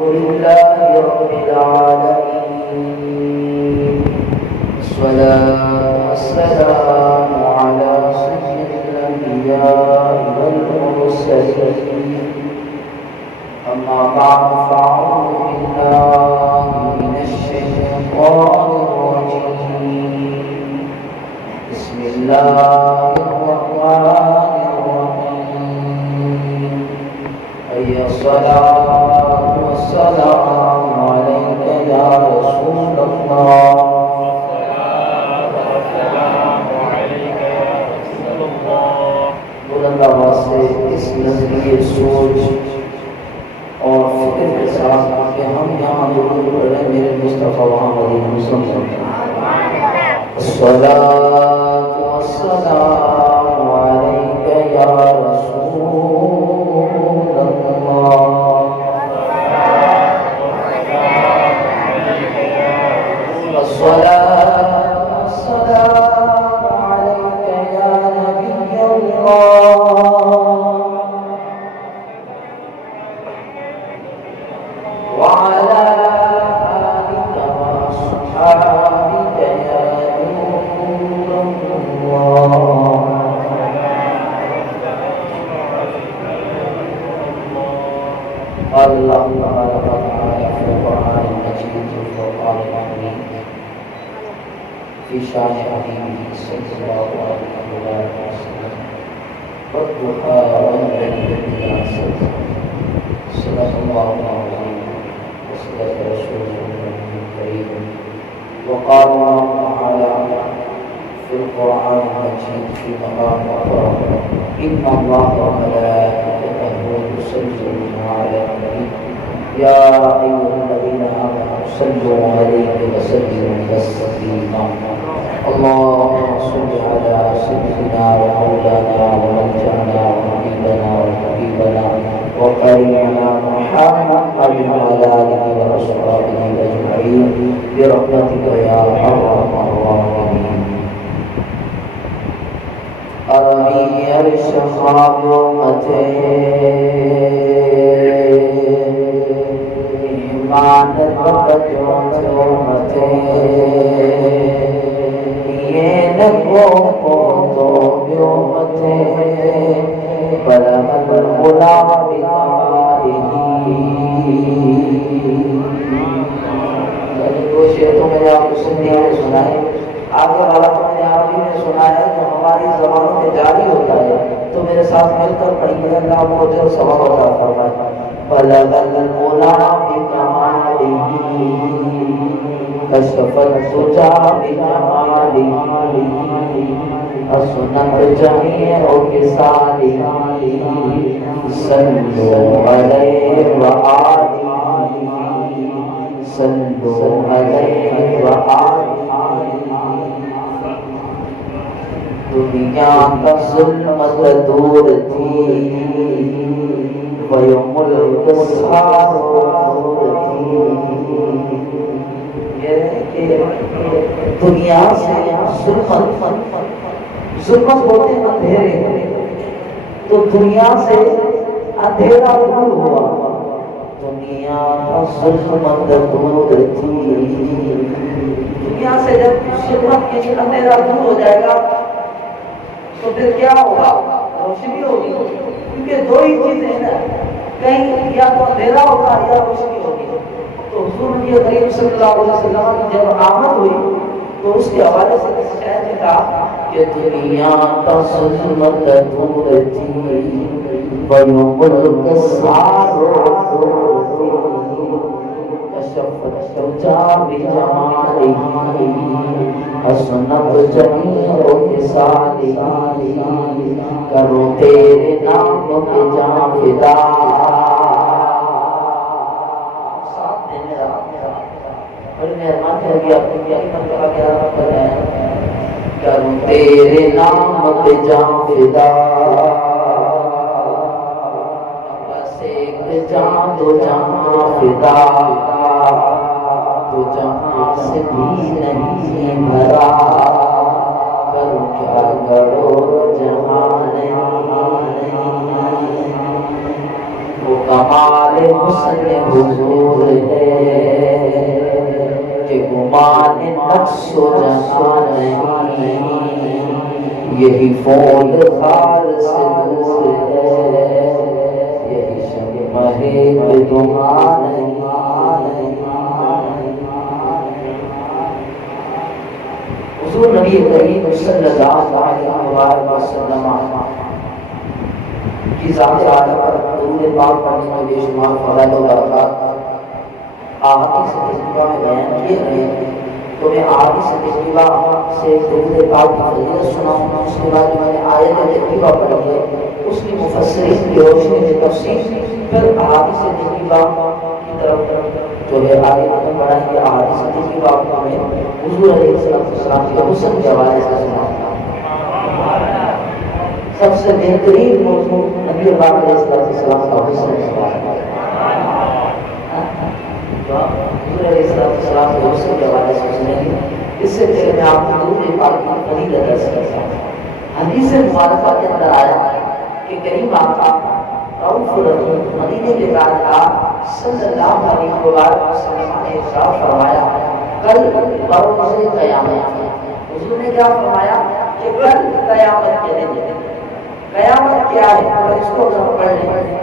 لله رب العالمين، والصلاة والسلام على سيد الأنبياء والمرسلين. أما بعد فأعوذ بالله من الشيطان الرجيم. بسم الله الرحمن الرحيم. حي الصلاة والسلام عليك يا رسول الله. بلند آواز سے اس نظریے سوچ اور فکر کے ساتھ کہ ہم یہاں درود پڑھ رہے ہیں میرے مصطفیٰ وہاں مدینہ مسلم الصلاۃ والسلام علیک یا رسول اللہ. الصلاۃ والسلام علیک یا نبی اللہ. وعلى آلك وصحابك يا نور الله. قال الله تبارك وتعالى في القرآن المجيد والفرقان الحميد في شأن حبيبه صلى الله عليه وسلم والضحى والليل إذا سجى. صدق الله العظيم وصدق رسوله الكريم. وقال الله تعالى في القرآن المجيد في مقام آخر إن الله وملائكته يصلون على النبي يا أيها الذين آمنوا صلوا عليه وسلموا تسليما. اللهم صل على سيدنا ومولانا ومرجعنا وحبيبنا وحبيبنا وقريبنا محمد وعلى آله وأصحابه أجمعين برحمتك يا أرحم الراحمين. أرمي الشخاب يومته إيمان الرجوع يومته ينبوه يومته بلغ الغلا بكماله. دو شعر تو میں نے آپ کو سندھی میں سنائے، آگے والا تو میں نے عربی میں سنایا جو ہماری زبانوں میں جاری ہوتا ہے، تو میرے ساتھ مل کر پڑھیے. اللہ کو جو ثواب عطا فرمائے. بلغ الغلا بكماله كشف الزجى بجماله حسنت جميع خصاله. صلوا عليه وآله صلوا عليه وآله. دنیا کا ظلمت دور تھی وہ ملک سارور تھی. دنیا سے ظلمت ہوتے اندھیرے، تو دنیا سے اندھیرا دور ہوا. دنیا کا ظلمت دور تھی. دنیا سے جب ظلمت کے اندھیرا دور ہو جائے گا تو پھر کیا ہوگا؟ روشنی ہوگی. کیونکہ دو ہی چیزیں ہیں نا، کہیں یا تو اندھیرا ہوگا یا روشنی ہوگی. تو حضور نبی کریم صلی اللہ علیہ وسلم کی جب آمد ہوئی تو اس کے حوالے سے شاید نے کہا کہ دنیا کا ظلمت دور تھی ویوم القصار کشفت الزجى بجماله حسنت جميع خصاله. کرو تیرے نام پہ جاں فدا. بڑی مہربانی ہے آپ کی مرتبہ کیا کرنا ہے. کروں تیرے نام پہ جاں فدا. بس ایک جاں دو جہاں فدا. تو جہاں سے بھی نہیں بھرا. کروں کیا کرو جہاں نہیں. وہ کمال کمال حسن حضور ہے کہ گمان نقص و جہاں نہیں، یہی فول خار سے دور ہے، یہی شب مہیب دعا نہیں۔ حضور نبی کریم صلی اللہ علیہ وسلم کی ذات عالی پر درود پاک پڑھنے میں بے شمار فضائل و برکات احادیث تجربہ میں بیان کیے گئے، تو میں احادیث تجربہ سے درود پاک کی فضیلت سناؤں، اس کے بعد میں نے آیت تجربہ پڑھی ہے، اس کی مفسرین کی روشنی میں تفسیر، پھر احادیث تجربہ کی طرف جو ہے آگے قدم بڑھائیں گے۔ احادیث تجربہ کو میں حضور علیہ السلام کے حسن کے حوالے سے سناؤں گا۔ سب سے بہترین موضوع نبی پاک علیہ السلام کا حسن ہے۔ حضور علیہ السلام کے حسن کے حوالے سے سنیں گے۔ اس سے پہلے میں آپ کو درود پاک کی فضیلت عرض کرتا ہوں۔ حدیث مبارکہ کے اندر آیا کہ کریم آقا رؤوف الرحیم مدینے کے تاجدار صلی اللہ علیہ وسلم نے ارشاد فرمایا کل بروز قیامت، حضور نے کیا فرمایا کہ کل قیامت کے دن، قیامت کیا ہے تو اس کو ہم پڑھ لیں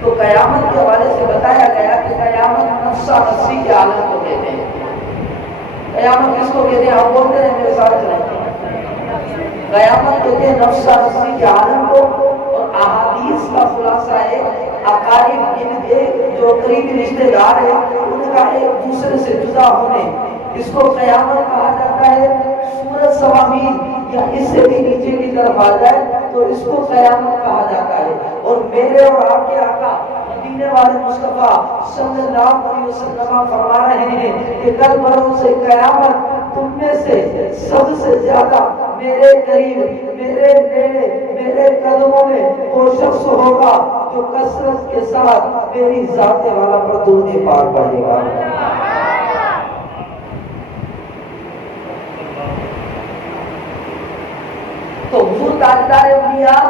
تو قیامت کے حوالے سے بتایا گیا کہ قیامت نفسا نفسی کے عالم کو کہتے ہیں۔ قیامت کس کو کہتے ہیں؟ آپ بولتے ہیں میرے ساتھ چلیں۔ قیامت کہتے ہیں نفسا نفسی کے عالم کو، اور احادیث کا خلاصہ ہے اقارب جو قریبی رشتے دار ہیں ان کا ایک دوسرے سے جدا ہونے، اس کو قیامت کہا جاتا ہے۔ سورج سوامین یا اس سے بھی نیچے کی طرف آ جائے تو اس کو قیامت کہا جاتا ہے۔ اور میرے اور آپ کے آقا مدینے والے مصطفیٰ صلی اللہ علیہ وسلم فرما رہے ہیں کہ کل بروز قیامت تم میں سے سب سے زیادہ میرے قریب، میرے نیڑے، میرے قدموں میں وہ شخص ہوگا جو کثرت کے ساتھ میری ذات والا پر درود پاک پڑھے گا۔ تو حضور تاجدار انبیاء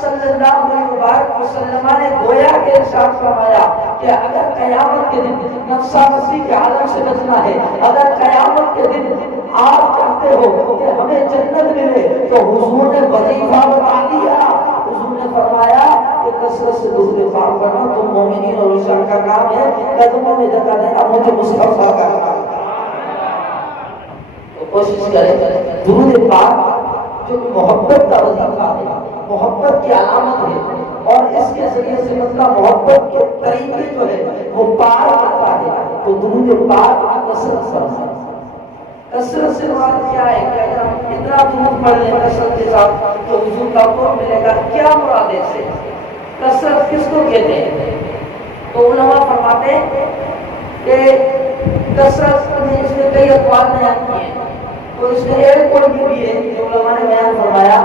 صلی اللہ علیہ وسلم نے گویا کے ارشاد فرمایا کہ اگر قیامت کے دن نفسا نفسی کے عالم سے بچنا ہے، اگر قیامت کے دن آپ چاہتے ہو کہ ہمیں جنت ملے تو حضور نے وظیفہ بتا دیا۔ حضور نے فرمایا کہ کثرت سے درود پاک پڑھنا تم مومنین اور رسول کا کام ہے، قدموں میں جگہ دینا مجھے مصطفیٰ کا کام ہے۔ تو کوشش کریں درود پاک جو محبت کا وظیفہ ہے، محبت کی علامت ہے، اور اس کے ذریعے سے مطلب محبت کے طریقے جو ہے وہ پار کرتا ہے، تو درود پاک کثرت سے کثرت سے مراد کیا ہے؟ کہتا اتنا درود پڑھ لیں کثرت کے ساتھ تو حضور کا قرب ملے گا۔ کیا مراد ہے سے؟ کثرت کس کو کہتے ہیں؟ تو علماء فرماتے ہیں کہ کثرت میں اس نے کئی اقوال بیان کیے ہیں، تو اس میں ایک قول یہ بھی ہے جو علماء نے بیان فرمایا،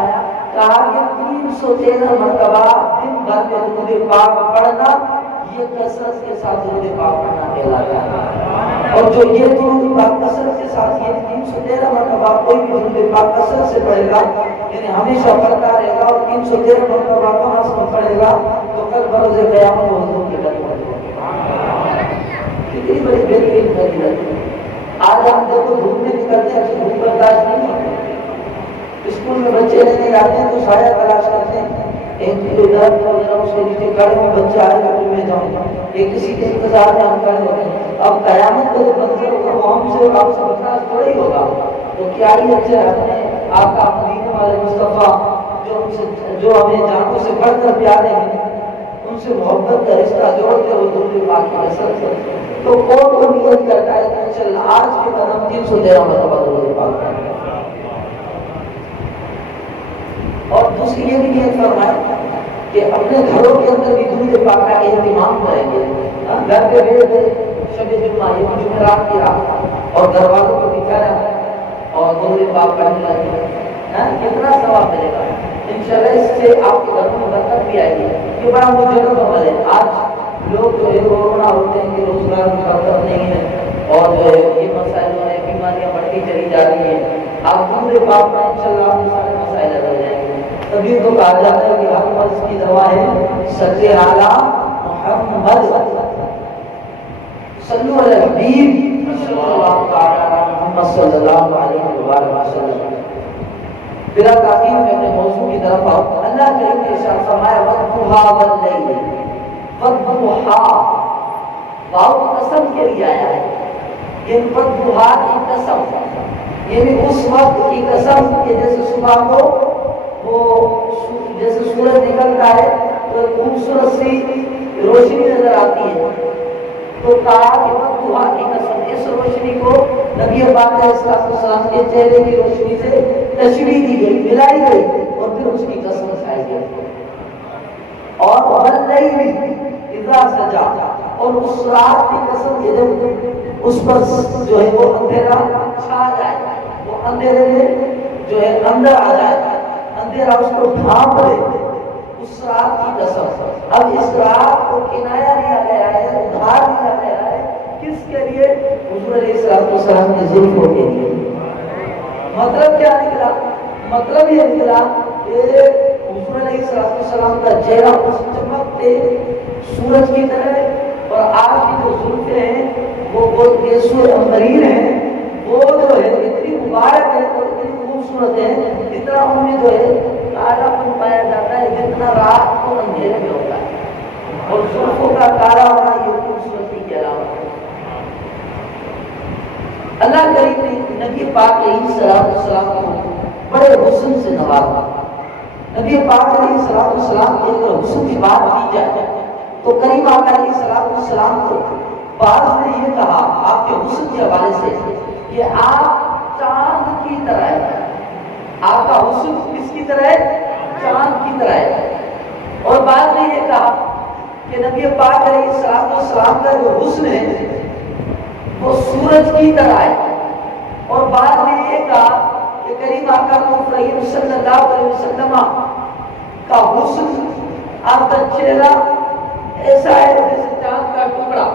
کہا کہ 313 مرتبہ دن بھر میں درود پاک پڑھنا یہ کثرت کے ساتھ درود پاک پڑھنا کہلاتا ہے۔ اور جو یہ درود پاک کثرت کے ساتھ یہ 313 مرتبہ کوئی بھی درود پاک کثرت سے پڑھے گا، یعنی ہمیشہ پڑھتا رہے گا اور 313 مرتبہ پاس میں پڑھے گا تو کل بروز قیامت حضور کی قدم پڑھے گا۔ کتنی بڑی بہترین فضیلت ہے۔ آج ہم دیکھو دھوپ میں نکلتے ہیں، دھوپ برداشت نہیں ہوتی، اسکول میں بچے رہنے جاتے ہیں تو سایہ تلاش کرتے ہیں، ایک کلو درد وغیرہ اس کے نیچے کھڑے ہوئے بچے آئے گا تو میں جاؤں، ایک کسی کے انتظار میں ہم کھڑے ہوتے ہیں۔ اب قیامت کا جو منظر ہوگا وہ ہم سے اور آپ سے برداشت تھوڑا ہی ہوگا، تو کیا ہی اچھا اپنے آقا مدینے والے مصطفیٰ جو ہمیں جانوں سے بڑھ کر پیارے ہیں ان سے محبت کا رشتہ جوڑ کے وہ درود پاک کی کثرت سے تو کون کو نیت کرتا ہے کہ انشاءاللہ آج کے قدم 313 مرتبہ درود پاک کریں۔ اور دوسری یہ بھی نیت فرمائے کہ اپنے گھروں کے اندر بھی درود پاک کا اہتمام کریں گے۔ گھر پہ بیٹھے شب جمعہ یہ جمعرات کی رات اور گھر والوں کو دکھایا اور درود پاک پڑھنے لگے، کتنا ثواب ملے گا انشاءاللہ۔ اس سے آپ کے گھروں میں برکت بھی آئے گی۔ یہ بڑا مجرد عمل ہے۔ آج لوگ جو ہے کورونا ہوتے ہیں کہ روزگار میں برکت نہیں ہے اور جو ہے یہ مسائل جو ہے بیماریاں بڑھتی چلی جا رہی ہیں، آپ درود پاک میں انشاءاللہ آپ کے سارے مسائل حل ہو جائیں گے۔ تبھی تو کہا جاتا ہے کہ ہر مرض کی دوا ہے صلی علی محمد محمد صلو علی الحبیب صلی اللہ تعالی محمد صلی اللہ علیہ وآلہ وسلم. بلا تاخیر میں اپنے موضوع کی طرف آؤں. اللہ کریم نے ارشاد فرمایا وَالضُّحَىٰ وَاللَّيْلِ وَالضُّحَىٰ. واو قسم کے لیے آیا ہے. یہ وَالضُّحَىٰ کی قسم یعنی اس وقت کی قسم کہ جیسے صبح کو وہ جیسے سورج نکلتا ہے تو ایک خوبصورت سی روشنی نظر آتی ہے. تو کہا کہ وَالضُّحَىٰ کی قسم اس روشنی کو نبی پاک علیہ السلام کے چہرے کی روشنی سے تشبیہ دی گئی, ملائی گئی اور پھر اس کی قسم کھائی گئی. اور وَاللَّيْلِ اِذَا سَجَىٰ, اور اس رات کی قسم کہ جب اس پر جو ہے وہ اندھیرا چھا جائے, وہ اندھیرے میں جو ہے اندر آ جائے, اندھیرا اس کو ڈھانپ لے, اس رات کی قسم. اب اس رات کو کنایا لیا گیا ہے, ادھار لیا گیا ہے کس کے لیے؟ حضور علیہ السلام کے ذکر کے لیے. مطلب کیا نکلا؟ مطلب یہ نکلا کہ حضور علیہ السلام کا چہرہ اس چمکتے سورج کی طرح اور آپ کی جو زلفیں ہیں وہ گیسو امبرین ہیں, وہ جو ہے اتنی مبارک ہے اور اتنی خوبصورت ہے, اتنا ان میں جو ہے کالا پن پایا جاتا ہے جتنا رات کو اندھیرے میں ہوتا ہے. اور زلفوں کا کالا ہونا یہ خوبصورتی کے علاوہ ہے. اللہ کریم نے نبی پاک علیہ السلام کو بڑے حسن سے نوازا. نبی پاک علیہ السلام کے اگر حسن کی بات کی جائے تو کریم آقا علیہ السلام کو بعض نے یہ کہا آپ کے حسن کے حوالے سے کہ آپ چاند کی طرح ہے. آپ کا حسن کس کی طرح ہے؟ چاند کی طرح ہے. اور بعض نے یہ کہا کہ نبی پاک علیہ السلام کا جو حسن ہے وہ سورج کی طرح ہے. اور بعد میں یہ کہا کہ کریم آقا مکرم صلی اللہ علیہ وسلم کا حسن آپ کا چہرہ ایسا ہے جیسے چاند کا ٹکڑا.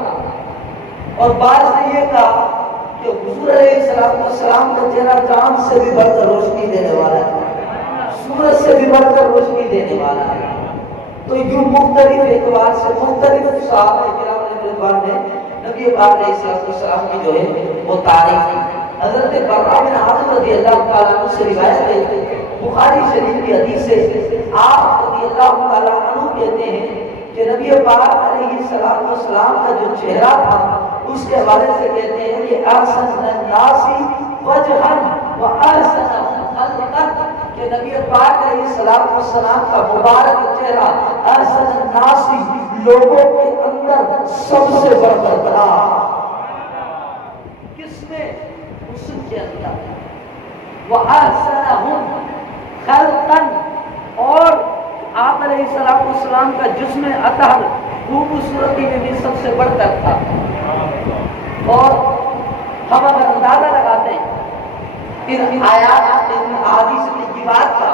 اور بعض نے یہ کہا کہ حضور علیہ السلام کا چہرہ چاند سے بھی بڑھ کر روشنی دینے والا ہے, سورج سے بھی بڑھ کر روشنی دینے والا ہے. تو یوں مختلف اعتبار سے مختلف صحابہ کرام رضوان نے نبی پاک علیہ السلام کی جو ہے وہ تعریف کی. حضرت براء بن عازب رضی اللہ تعالیٰ عنہ سے روایت ہے, بخاری شریف کی حدیث سے آپ رضی اللہ تعالیٰ عنہ کہتے ہیں کہ نبی پاک علیہ السلام کا جو چہرہ تھا اس کے حوالے سے کہتے ہیں کہ احسن الناس وجہا واحسن خلقا, کہ نبی پاک علیہ السلام کا مبارک چہرہ احسن الناس لوگوں کے اندر سب سے بڑھ کر تھا. کس میں؟ حسن کے اندر. وَأَحْسَنَهُمْ خَلْقًا, اور آپ علیہ السلام کا جسم اطہر خوبصورتی میں بھی سب سے بڑھ کر تھا. اور ہم اگر اندازہ لگاتے ہیں ان آیات ان احادیث کی بات کا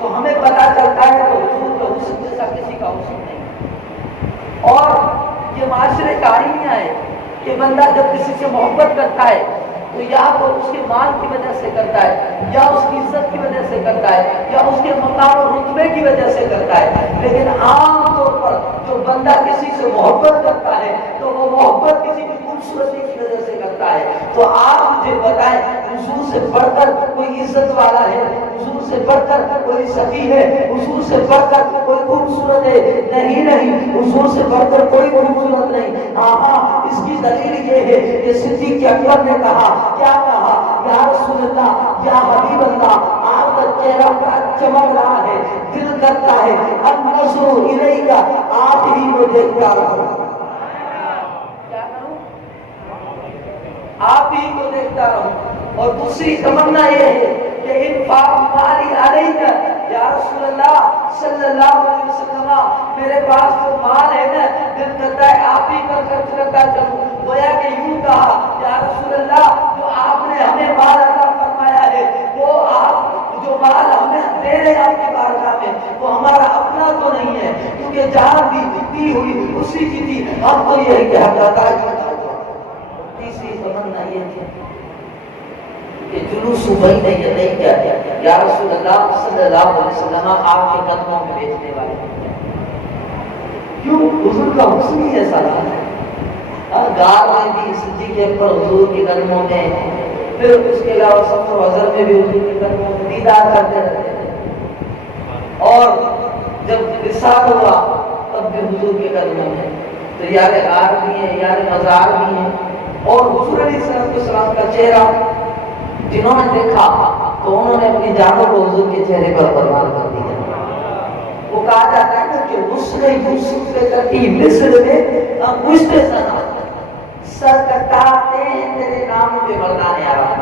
تو ہمیں پتہ چلتا ہے کہ حضور کا حسن جیسا کسی کا حسن نہیں. اور یہ معاشرے کا آئینہ ہے کہ بندہ جب کسی سے محبت کرتا ہے تو یا وہ اس کے مال کی وجہ سے کرتا ہے, یا اس کی عزت کی وجہ سے کرتا ہے, یا اس کے مقام اور رتبے کی وجہ سے کرتا ہے. لیکن عام طور پر جو بندہ کسی سے محبت کرتا ہے تو وہ محبت کسی کی خوبصورتی کی وجہ سے کرتا ہے. تو آپ مجھے بتائیں حضور سے بڑھ کر کوئی عزت والا ہے, حضور سے بڑھ کر کوئی سخی ہے, حضور سے بڑھ کر کوئی خوبصورت ہے؟ نہیں, حضور سے بڑھ کر کوئی خوبصورت نہیں. ہاں, اس کی دلیل یہ ہے کہ صدیق اکبر نے کہا, کیا کہا؟ یا رسول اللہ, یا حبیب اللہ, آپ کا چہرہ بڑا چمک رہا ہے, دل کرتا ہے النظر الیک, آپ ہی کو دیکھتا رہوں. کیا کروں؟ آپ ہی کو دیکھتا رہوں. اور دوسری تمنا یہ ہے کہ انفاق مالی علیک, یا رسول اللہ صلی اللہ علیہ وسلم, میرے پاس جو مال ہے نا دل کرتا ہے آپ ہی کا خرچ کرتا چلوں. گویا کہ یوں کہا, یا رسول اللہ جو آپ نے ہمیں مال عطا فرمایا ہے وہ آپ جو مال ہمیں دے رہے آپ کی بارگاہ میں وہ ہمارا اپنا تو نہیں ہے, کیونکہ جہاں بھی دی ہوئی اسی کی تھی. ہم تو یہ کہتا ہے. تیسری تمنا یہ تھی کہ جلوس بین یدیک, یا رسول اللہ صلی اللہ علیہ وسلم, آپ کے قدموں میں بیٹھنے والے. کیوں؟ حضور کا حسن ہی ایسا تھا. غار میں بھی صدیق اکبر حضور کے قدموں میں، پھر اس کے علاوہ سفر و حضر میں بھی حضور کے قدموں میں دیدار کرتے رہتے تھے، اور جب وصال ہوا تب بھی حضور کے قدموں میں. تو یار غار بھی ہیں، یار مزار بھی ہیں. اور حضور علیہ السلام کا چہرہ جنہوں نے دیکھا تو انہوں نے اپنی جانوں کو حضور کے چہرے پر قربان کر دیا. وہ کہا جاتا ہے کہ حسن یوسف پہ کٹی مصر میں انگشت سنا، سر کٹاتے ہیں تیرے نام پہ مردان یارا.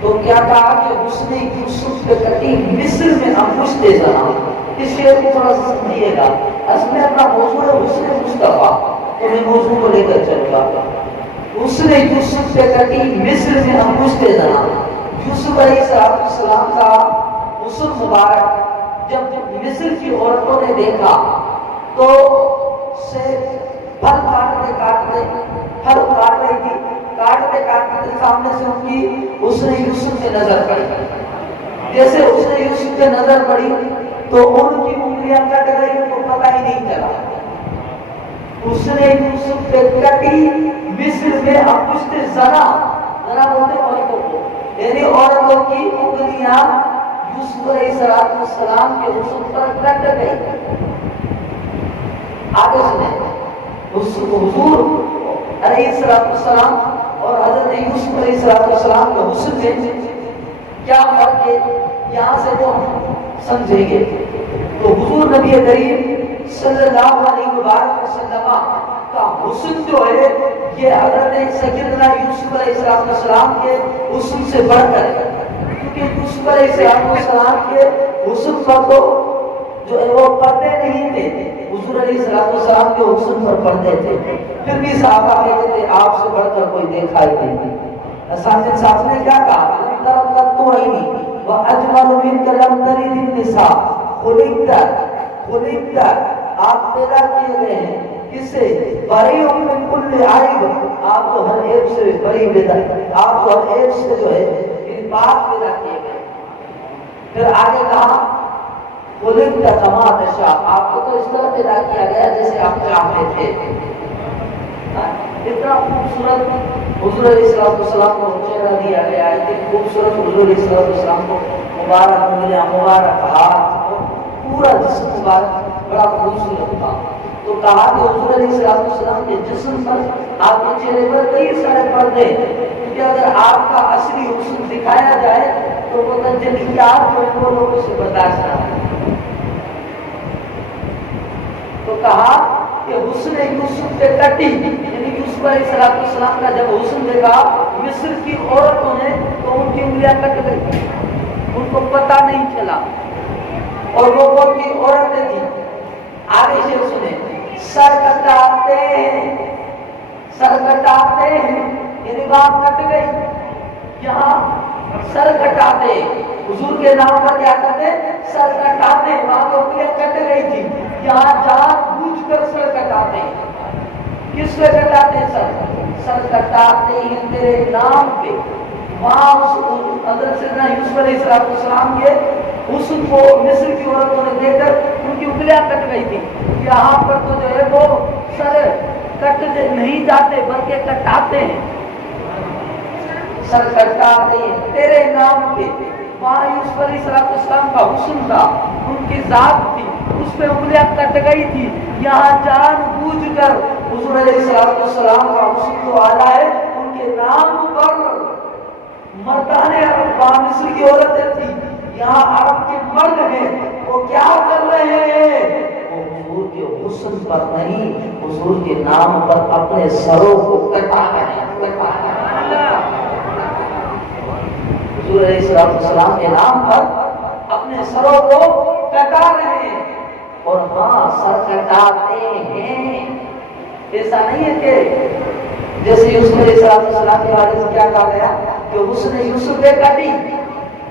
تو کیا کہا کہ حسن یوسف پہ کٹی مصر میں انگشت سنا. اس شعر کو تھوڑا سا سمجھیے گا. اصل میں اپنا موضوع ہے حسن مصطفیٰ، تو میں موضوع کو لے کر چلوں گا. حسن یوسف پہ کٹی مصر میں انگشت سنا. یوسف علیہ السلام کا حسن مبارک جب مصر کی عورتوں نے دیکھا تو سے پھل کاٹتے پھل کاٹ رہی تھی، کاٹتے سامنے سے ان کی حسن یوسف پہ نظر پڑی. جیسے حسن یوسف پہ نظر پڑی تو ان کی انگلیاں کٹ گئی، ان کو پتہ ہی نہیں چلا. حسن یوسف پہ کٹی مصر میں انگشت زنا بولتے عورتوں کو، یعنی عورتوں کی انگلیاں یوسف علیہ السلام کے حسن پر کٹ گئی. آگے سنیں، حضور علیہ السلام اور حضرت یوسف علیہ السلام کے حسن میں کیا فرق ہے، یہاں سے وہ سمجھیں گے. تو حضور نبی کریم صلی اللہ علیہ وسلم کا حسن جو ہے یہ حضرت سیدنا یوسف علیہ السلام کے حسن سے بڑھ کر ہے. کیونکہ یوسف علیہ السلام کے حسن پر تو جو ہے وہ پردے نہیں تھے، حضور علیہ السلام کے حسن پر پردے تھے. پھر بھی صحابہ کہتے تھے آپ سے بڑھ کر کوئی دیکھا ہی نہیں. ساتھ ساتھ نے کیا کہا، تو ہی نہیں وہ اجمل من کلم تری النساء خلقت آپ پیدا کیے گئے ہیں کس سے؟ بری من کل عیب، آپ تو ہر عیب سے بری پیدا، آپ تو ہر عیب سے جو ہے پاک پیدا کیے گئے. پھر آگے کہا خلقت کما تشاء، آپ کو تو اس طرح پیدا کیا گیا جیسے آپ چاہتے تھے. اتنا خوبصورت حضور علیہ السلام کو چہرہ دیا گیا ہے، اتنی خوبصورت حضور علیہ السلام کو مبارک انگلیاں، مبارک ہاتھ، پورا جسم مبارک بڑا خوبصورت تھا. تو کہا کہ حضور علیہ السلام کے جسم پر، آپ کے چہرے پر کئی سارے پردے، کیونکہ اگر آپ کا اصلی حسن دکھایا جائے تو وہ تجلیات جو ہے وہ لوگوں سے برداشت نہ ہے. تو کہا کہ حسن یوسف پہ کٹی، یعنی یوسف علیہ السلام کا جب حسن دیکھا مصر کی عورتوں نے تو ان کی انگلیاں کٹ گئی، ان کو پتہ نہیں چلا. اور وہ کون کی عورتیں تھیں؟ آگے سے سنیں، سر کٹاتے ہیں یعنی بات کٹ گئی. یہاں سر کٹاتے، حضور کے نام پر کیا کرتے؟ سر کٹاتے. وہاں تو انگلیاں کٹ گئی تھی، یہاں جان بوجھ کر سر کٹاتے. کس پہ کٹاتے ہیں؟ سر کٹاتے ہیں تیرے نام پہ. وہاں حضرت سیدنا یوسف علیہ السلام کے حسن کو مصر کی عورتوں نے دیکھ کر ان کی انگلیاں کٹ گئی تھی. یہاں پر تو جو ہے وہ سر کٹ نہیں جاتے بلکہ کٹاتے ہیں. سر کٹاتے ہیں تیرے نام پہ. وہاں یوسف علیہ السلام کا حسن تھا، ان کی ذات تھی، اس پہ انگلیاں کٹ گئی تھی. یہاں جان بوجھ کر حضور علیہ السلام کا حسن تو آیا ہے، ان کے نام پر مردان عرب مصر کی عورتیں تھی. یہاں عرب کے مرد ہیں، وہ کیا کر رہے ہیں؟ وہ حضور کے حسن پر نہیں، حضور کے نام پر اپنے سروں کو کٹا رہے ہیں. حضور علیہ السلام کے نام پر اپنے سروں کو کٹا رہے ہیں. اور ہاں سر کٹاتے ہیں. ایسا نہیں ہے کہ جیسے یوسف علیہ السلام کے بارے میں کیا کہا گیا کہ حسن یوسف پہ کٹی،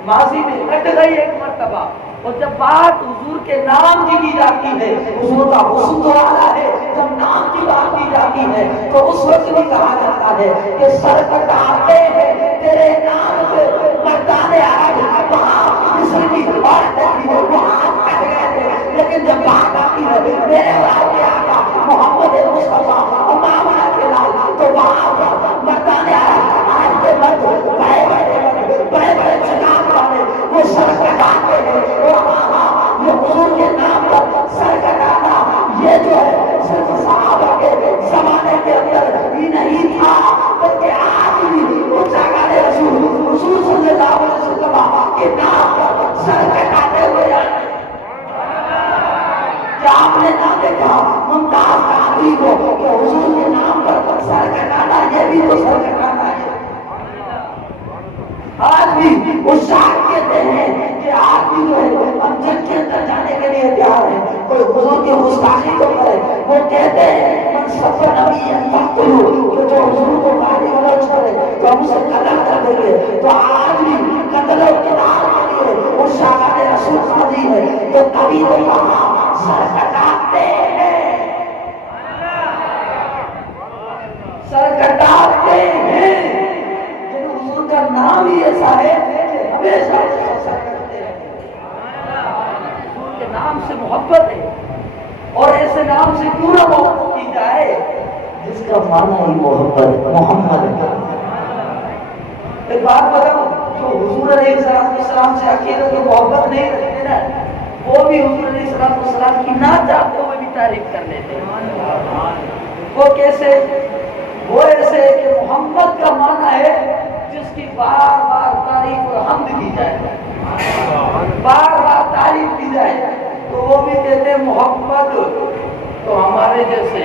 ماضی میں کٹ گئی ایک مرتبہ، اور جب بات حضور کے نام کی جاتی ہے، حضور کا حسن تو آتا ہے، جب نام کی بات کی جاتی ہے تو اس وقت بھی کہا جاتا ہے کہ سر کٹاتے ہیں تیرے نام پہ مردان آج وہاں مصر کی بات دیکھی ہے وہاں کٹ گئے تھے، لیکن جب بات آتی ہے میرے واقعے آقا محمد مصطفیٰ امام کے لال تو وہاں مردان آج کے مرد بڑے بڑے چناب والے وہ سر کٹاتے ہیں، یہ حضور کے نام پر سر کٹانا یہ جو ہے صرف صحابہ کے زمانے کے اندر ہی نہیں تھا، بلکہ آج بھی وہ جاگانے رسول صلی اللہ علیہ وسلم کے نام پر سر کٹاتے ہوئے کیا آپ نے نہ دیکھا ممتاز قادری کو کہ حضور کے نام پر سر کٹانا یہ بھی تو سر کٹانا ہے۔ آج بھی وہ شاعر کہتے ہیں کہ آج بھی جو ہے ہم جنگ کے اندر جانے کے لیے تیار ہیں، کوئی حضور کی گستاخی کو کرے وہ کہتے ہیں من سب نبی فقتلو کہ جو حضور کو گالی گلوچ کرے تو ہم اسے قتل کر دیں گے، تو آج بھی قتل و قتال کے لیے وہ شاعر رسول قاضی ہے تو نبی نے کہا سر کٹاتے ہیں، سر کٹاتے ہیں، حضور کا نام ہی ایسا ہے کہ ہمیشہ سر کرتے رہتے ہیں۔ حضور کے نام سے محبت ہے، اور ایسے نام سے کیوں نہ محبت کی جائے جس کا معنی ہی محمد ہے۔ ایک بات بتاؤں، جو حضور علیہ السلام سے عقیدت و محبت نہیں رکھتے نا وہ بھی حضور علیہ السلام کی نہ چاہتے ہوئے بھی تعریف کر لیتے ہیں۔ وہ کیسے؟ وہ ایسے کہ محمد کا معنی ہے جس کی بار بار تعریف اور حمد کی جائے، بار بار تعریف کی جائے، تو وہ بھی کہتے ہیں محمد۔ تو ہمارے جیسے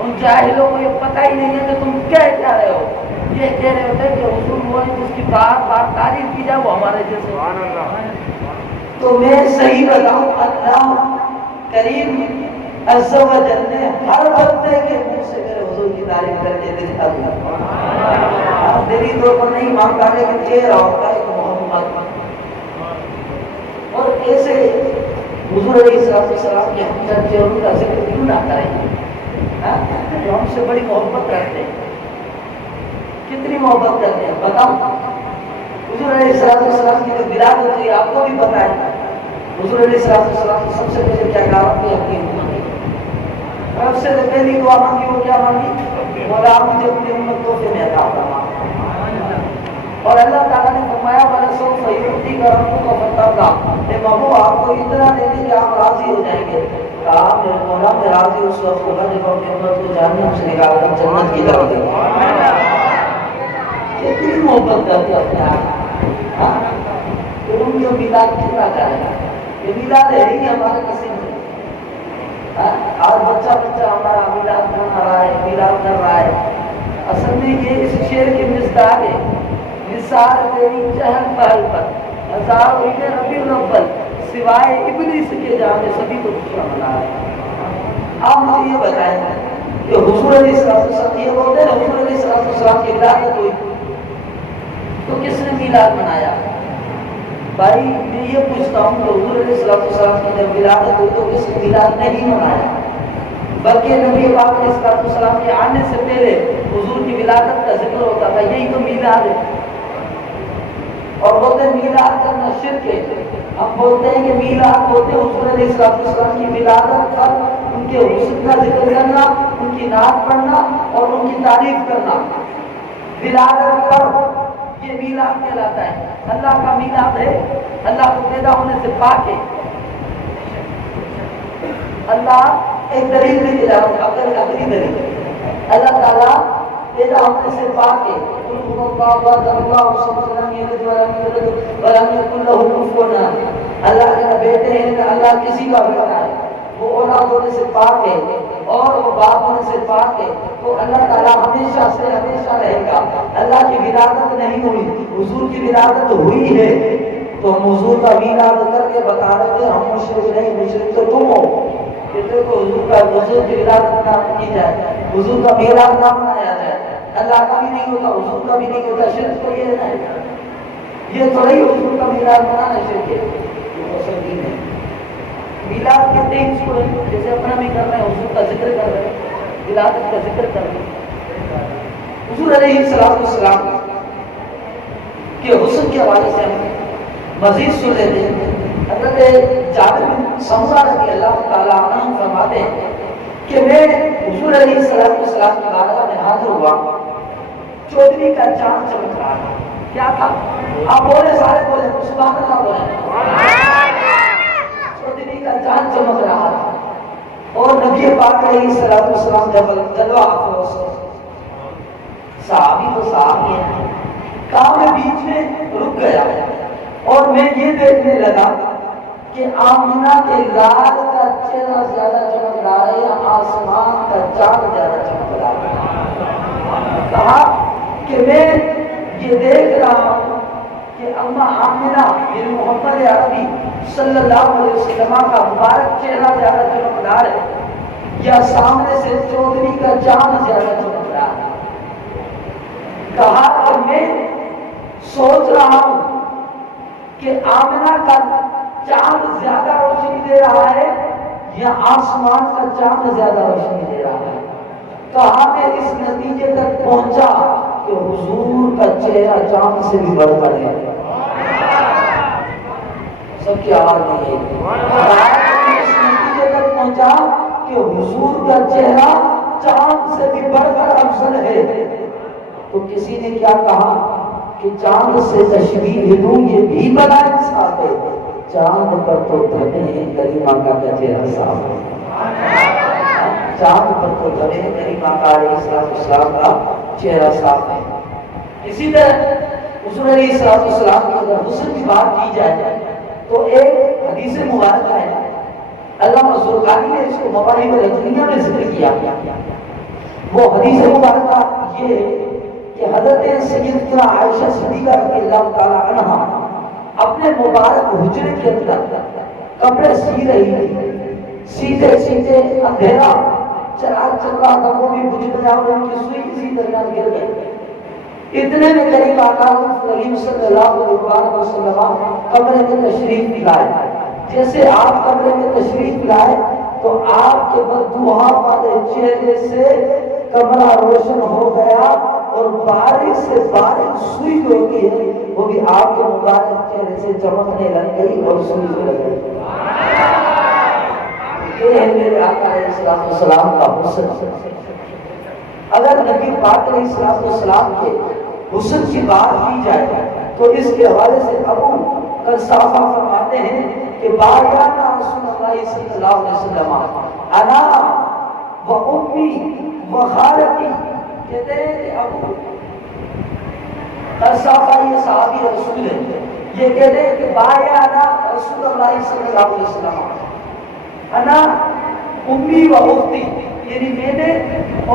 ان جاہلوں کو یہ پتہ ہی نہیں ہے کہ تم کہہ کیا رہے ہو، یہ کہہ رہے ہوتے ہیں کہ حضور وہ ہے جس کی بار بار تعریف کی جائے وہ ہمارے جیسے۔ تو میں صحیح بتاؤں، اللہ کریم عز و جل نے ہر بندے کے منہ سے میرے حضور کی تعریف کر کے دکھا دیا، دلی طور پر نہیں مانگتا ہے کہ چہرہ ہوتا ہے کہ محمد، اور ایسے حضور علیہ السلام کے ہم چہروں کا ذکر کیوں نہ کریں جو ہم سے بڑی محبت کرتے ہیں، کتنی محبت کرتے ہیں بتاؤ۔ حضور علیہ السلام کی جو ولادت ہوئی آپ کو بھی پتہ ہے، حضور علیہ السلام کی سب سے پہلے کیا کہا کہ اپنی امت رب سے پہلی دعا مانگی وہ کیا مانگی؟ مولا مجھے اپنی امت تحفے میں عطا فرما، اور اللہ تعالیٰ نے فرمایا وَلَسَوْفَ يُعْطِيكَ رَبُّكَ فَتَرْضَىٰ، اے محبوب آپ کو اتنا دے دیں کہ آپ راضی ہو جائیں گے۔ کہا میرے مولا میں راضی اس وقت ہوگا جب اپنی امت کو جہنم سے نکال کر جنت کی طرف دیں گے۔ کتنی محبت کرتے اپنے آپ، تو ان کی میلاد کتنا کرے گا؟ یہ میلاد ہے ہی ہمارے کسی میں، آج بچہ ہمارا میلاد منا رہا ہے، میلاد کر رہا ہے، اصل میں یہ اس شعر کی مصداق ہے، نثار تیری چہل پہل پر ہزار ہوئے ربیع الاول سوائے ابلیس کے جہاں میں سبھی کو خوشیاں منا رہے ہیں۔ آپ مجھے یہ بتائیں کہ حضور علیہ السلام یہ بولتے ہیں حضور علیہ السلام کی ولادت ہوئی تو کس نے میلاد منایا؟ بھائی میں یہ پوچھتا ہوں کہ حضور علیہ السلام کی جب ولادت ہوئی تو کس نے میلاد نہیں منایا؟ بلکہ نبی پاک علیہ السلام کے آنے سے پہلے حضور کی ولادت کا ذکر ہوتا تھا، یہی تو میلاد ہے۔ اور بولتے ہیں میلاد کرنا شرک ہے، ہم بولتے ہیں کہ میلاد بولتے ہیں حضور علیہ السلام کی ولادت پر ان کے حسن کا ذکر کرنا، ان کی نعت پڑھنا اور ان کی تعریف کرنا۔ ولادت پر یہ میلاد کہلاتا ہے۔ اللہ کا میلاد ہے، اللہ کو پیدا ہونے سے پاک ہے۔ اللہ ایک دلیل بھی دلا رہا ہوں، اگلی دلیل، اللہ تعالیٰ پیدا ہونے سے پاک ہے۔ اللہ کے بیٹے ہیں کہ اللہ کسی کا بیٹا ہے، وہ اولاد ہونے سے پاک ہے اور وہ باپ ہونے سے پاک ہے، تو اللہ تعالیٰ ہمیشہ سے ہمیشہ رہے گا۔ اللہ کی ولادت نہیں ہوئی، حضور کی ولادت ہوئی ہے، تو ہم حضور کا میلاد کر کے بتا رہے تھے ہم مشرک نہیں، مشرک تو تم ہو کہ کو حضور کا حضور کی ولادت نہ کی جائے، حضور کا میلاد نہ منایا جائے۔ اللہ کا بھی نہیں ہوتا، حضور کا بھی نہیں ہوتا، شرک تو یہ ہے۔ یہ تھوڑا ہی حضور کا میلاد منانا شرک ہے، یہ اصل دین ہے۔ میلاد کہتے ہیں اس کو جیسے اپنا بھی کر رہے ہیں، حضور کا ذکر کر رہے ہیں، ولادت کا ذکر کر رہے ہیں۔ حضور علیہ السلام کے حسن کے حوالے سے ہم مزید سن لیتے ہیں۔ حضرت جابر بن سمرہ رضی اللہ تعالیٰ عنہ فرماتے ہیں کہ میں حضور علیہ السلام کی بارگاہ میں حاضر ہوا، چودھری کا چاند چمک رہا تھا۔ کیا تھا؟ آپ بولے، سارے بولے، سبحان اللہ بولے۔ چودھری کا چاند چمک رہا تھا اور نبی پاک علیہ السلام جلوہ افروز صحابی تو صحابی ہیں، کام میں بیچ میں رک گیا اور میں یہ دیکھنے لگا کہ آمنہ کے لال کا چہرہ زیادہ چمک رہا ہے یا آسمان کا چاند زیادہ چمک رہا ہے؟ کہا کہ میں یہ دیکھ رہا ہوں کہ اما آمنہ یعنی محمد عربی صلی اللہ علیہ وسلم کا مبارک چہرہ زیادہ چمکدار ہے یا سامنے سے چودھری کا چاند زیادہ چمک رہا ہے؟ کہا کہ میں سوچ رہا ہوں کہ آمنہ کا چاند زیادہ روشنی دے رہا ہے یا آسمان کا چاند زیادہ روشنی دے رہا ہے؟ کہا میں اس نتیجے تک پہنچا کہ حضور کا چہرہ چاند سے بھی بڑھ کر ہے۔ سب کی آواز نہیں ہے۔ اس نتیجے تک پہنچا کہ حضور کا چہرہ چاند سے بھی بڑھ کر افضل ہے۔ تو کسی نے کیا کہا کہ چاند سے تشبیہ دوں، یہ بھی بڑا انصاف ہے، چاند پر تو دھنے کریم آقا کا چہرہ صاف ہے۔ چاند پر تو دھنے کریم آقا علیہ السلام کا چہرہ صاف ہے۔ اسی طرح حضور علیہ السلام کی اگر حسن کی بات کی جائے تو ایک حدیث مبارکہ ہے، علامہ زرقانی نے اس کو مواہب الدنیا میں ذکر کیا۔ وہ حدیث مبارکہ یہ کہ حضرت سیدنا عائشہ صدیقہ رضی اللہ تعالیٰ عنہ اپنے مبارک حجرے کے اندر کپڑے سی رہی تھی، سیدھے سیدھے اندھیرا چراغ چل رہا تھا، وہ بھی بجھ گیا اور ان کی سوئی اسی درمیان گر گئی۔ اتنے میں قریب آقا کریم صلی اللہ علیہ وسلم کمرے میں تشریف لائے۔ جیسے آپ کمرے میں تشریف لائے تو آپ کے بددعا والے چہرے سے کمرہ روشن ہو گیا اور بارش سے بارش سوئی جو ہوتی ہے وہ بھی آپ کے مبارک چہرے سے چمکنے لگ گئی اور سوئی سے لگ گئی۔ یہ ہے میرے آقا علیہ السلام کا حسن۔ اگر نبی پاک علیہ السلام کے حسن کی بات کی جائے تو اس کے حوالے سے ابو قصافہ فرماتے ہیں کہ باریانا رسول اللہ صلی اللہ علیہ وسلم انا و امی و خالتی، کہتے ہیں کہ ابو قصافہ یہ صحابی رسول ہے، یہ کہتے ہیں کہ باریانا رسول اللہ صلی اللہ علیہ وسلم انا امی و اختی، یعنی میں نے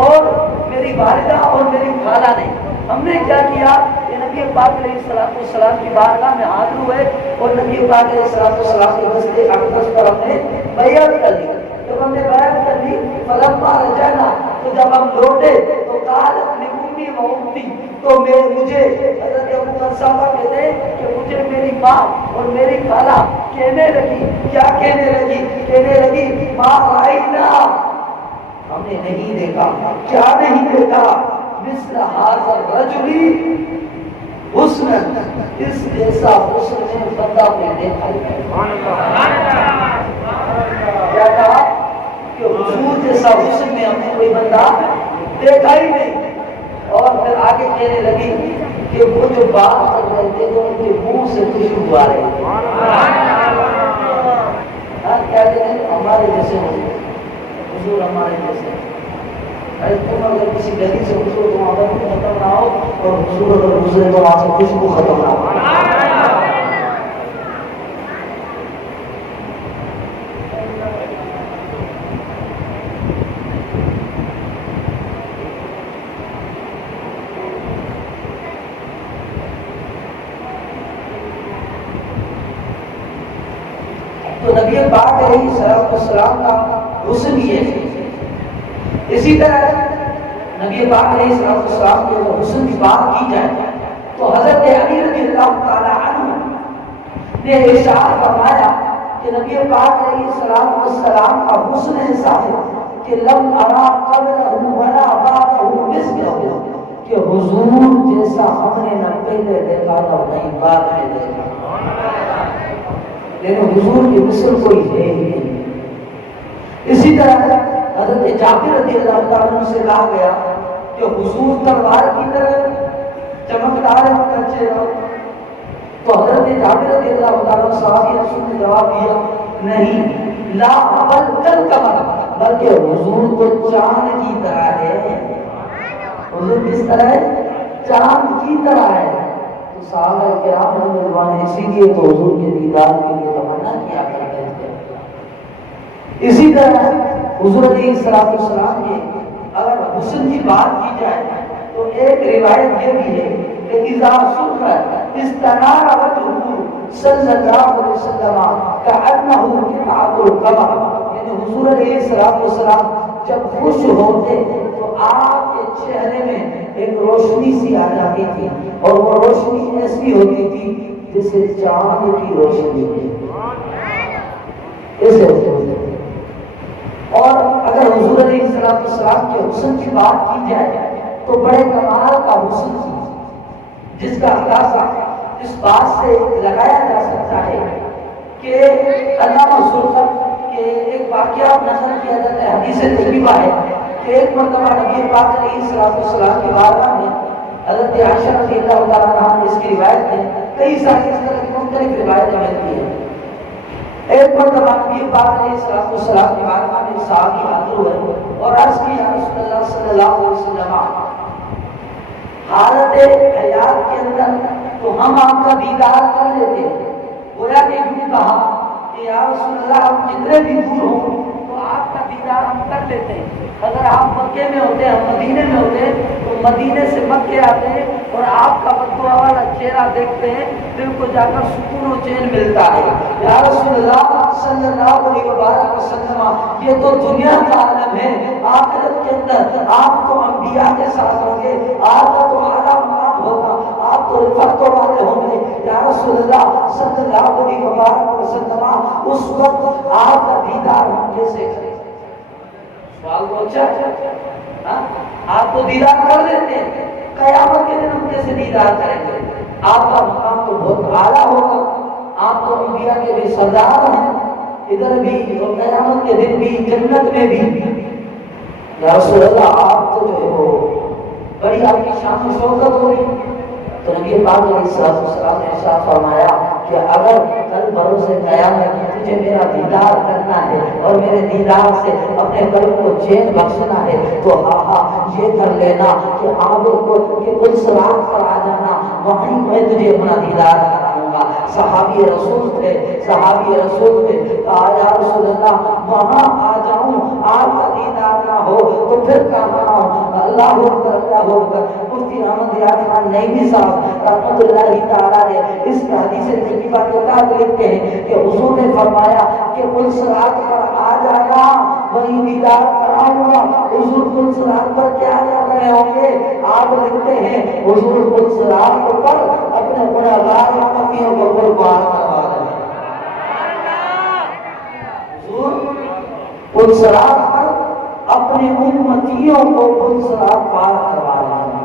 اور میری والدہ اور میری خالہ نے، ہم نے کیا کیا کہ نبی پاک علیہ السلام کی بارگاہ میں حاضر ہوئے اور نبی پاک علیہ السلام کے دستے اقدس پر ہم نے بیعت کر لی۔ جب ہم نے بیعت کر لی فلما رجعنا، تو جب ہم لوٹے تو قالت لأمی و اختی، تو مجھے حضرت ابو قصافہ کہتے ہیں کہ مجھے میری ماں اور میری خالہ کہنے لگی، کیا کہنے لگی ما رائنا، ہم نے نہیں دیکھا، کیا نہیں دیکھا، مثل ھذا الرجل حسن، اس جیسا حسن میں بندہ نے دیکھا ہی کیا کہا کہ حضور جیسا حسن میں ہم نے کوئی بندہ دیکھا ہی نہیں۔ اور پھر آگے کہنے لگی کہ وہ جو بات کر رہے تھے تو ان کے منہ سے خوشبو آ رہی تھی۔ کیا کہتے ہیں ہمارے جیسے حضور ہمارے جیسے، ارے تم اگر کسی گلی سے گزرو تو وہاں پر ختم نہ ہو اور حضور اگر گزرے تو وہاں سے خوشبو ختم نہ ہو۔ تو نبی پاک علیہ السلام کا حسن یہ ہے۔ اسی طرح نبی پاک علیہ السلام کے حسن کی بات کی جائے تو حضرت علی رضی اللہ تعالی عنہ نے ارشاد فرمایا کہ نبی پاک علیہ السلام والسلام کا حسن ایسا ہے کہ لم ارا قبلہ ولا بعدہ مثلہ، کہ حضور جیسا ہم نے نہ پہلے دیکھا نہ نہیں بعد میں دیکھا، لیکن حضور کی مثل کوئی ہے ہی نہیں۔ اسی طرح حضرت جابر رضی اللہ تعالیٰ عنہ سے کہا گیا کہ حضور تلوار کی طرح چمکدار ہے چہرہ، تو حضرت جابر رضی اللہ تعالیٰ عنہ صحابی رسول نے جواب دیا نہیں، لا بل کل قمر، بلکہ حضور تو چاند کی طرح ہے۔ حضور کس طرح ہے؟ چاند کی طرح ہے۔ تو صحابہ کرام رضوان اسی لیے تو حضور کے دیدار کے لیے تمنا کیا کرتے تھے۔ اسی طرح حضور علیہ السلام کے اگر حسن کی بات کی جائے تو ایک روایت یہ بھی ہے کہ اذا سرخ استنار وجهه صلی اللہ علیہ وسلم كأنه قطعة القمر، یعنی حضور علیہ السلام جب خوش ہوتے تو آپ کے چہرے میں ایک روشنی سی آ جاتی تھی، اور وہ روشنی ایسی ہوتی تھی جیسے چاند کی روشنی ایسے ہوتی تھی۔ اور اگر حضور علیہ السلام کے حسن کی بات کی جائے تو بڑے کمال کا حسن تھی، جس کا اندازہ اس بات سے لگایا جا سکتا ہے کہ علامہ سلطان کے ایک واقعہ نقل کیا جاتا ہے، حدیث طیبہ ہے کہ ایک مرتبہ نبی پاک علیہ السلام کی بارگاہ میں حضرت عائشہ رضی اللہ تعالیٰ عنہا نے اس کی روایت ہے، کئی ساری اس طرح کی مختلف روایتیں ملتی ہیں۔ ایک مرتبہ نبی پاک علیہ السلام کی بارگاہ میں صحابی حاضر ہوئے اور عرض کی یا رسول اللہ صلی اللہ علیہ وسلم، حالت حیات کے اندر تو ہم آپ کا دیدار کر لیتے ہیں، گویا کہ یوں کہا کہ یا رسول اللہ ہم جتنے بھی دور ہوں تو آپ کا دیدار ہم کر لیتے ہیں، اگر آپ مکے میں ہوتے ہم مدینے میں ہوتے تو مدینے سے مکے آتے اور آپ کا بددعا والا چہرہ دیکھتے ہیں، دل کو جا کر سکون و چین ملتا ہے۔ یا رسول اللہ صلی اللہ علیہ وسلم، یہ تو دنیا کا عالم ہے، آخرت کے اندر آپ تو انبیاء کے ساتھ ہوں گے، آپ کا تو اعلیٰ مقام ہوگا، آپ تو رفعت والے ہوں گے۔ یا رسول اللہ صلی اللہ علیہ وسلم، اس وقت آپ کا دیدار ہم کیسے کریں؟ سوال تو اچھا ہے، آپ تو دیدار کر لیتے ہیں، قیامت کے دن ہم کیسے دیدار کریں گے؟ آپ کا مقام تو بہت اعلیٰ ہوگا، آپ تو انبیاء کے بھی سردار ہیں، ادھر بھی اور قیامت کے دن بھی جنت میں بھی۔ یا رسول اللہ آپ تو جو ہے وہ بڑی آپ کی شان و شوکت ہوئی۔ تو نبی پاک علیہ السلام نے ارشاد فرمایا کہ اگر کل بروز قیامت تجھے میرا دیدار کرنا ہے اور میرے دیدار سے اپنے قلب کو چین بخشنا ہے تو یہ کر لینا کہ عابد کو کہ کل صراط پر آ جانا، وہیں میں تجھے اپنا دیدار کراؤں گا۔ صحابی رسول تھے، یا رسول اللہ وہاں آ جاؤں، آپ کا دیدار نہ ہو تو پھر کہاں آؤں؟ اللہ اکبر۔ مفتی احمد یار خان نعیمی صاحب رحمۃ اللہ تعالیٰ نے اس حدیث طیبہ کے تحت لکھتے ہیں کہ حضور نے فرمایا کہ پل صراط پر آ جانا، وہی دیدار کراؤں گا۔ حضور پل صراط پر کیا کر رہے ہوں گے؟ آپ لکھتے ہیں حضور پل صراط پر اپنے گنہگار امتیوں کو قربان کروا رہے ہیں۔ حضور پل صراط پر اپنے امتیوں کو پل صراط پار کروا رہے ہیں۔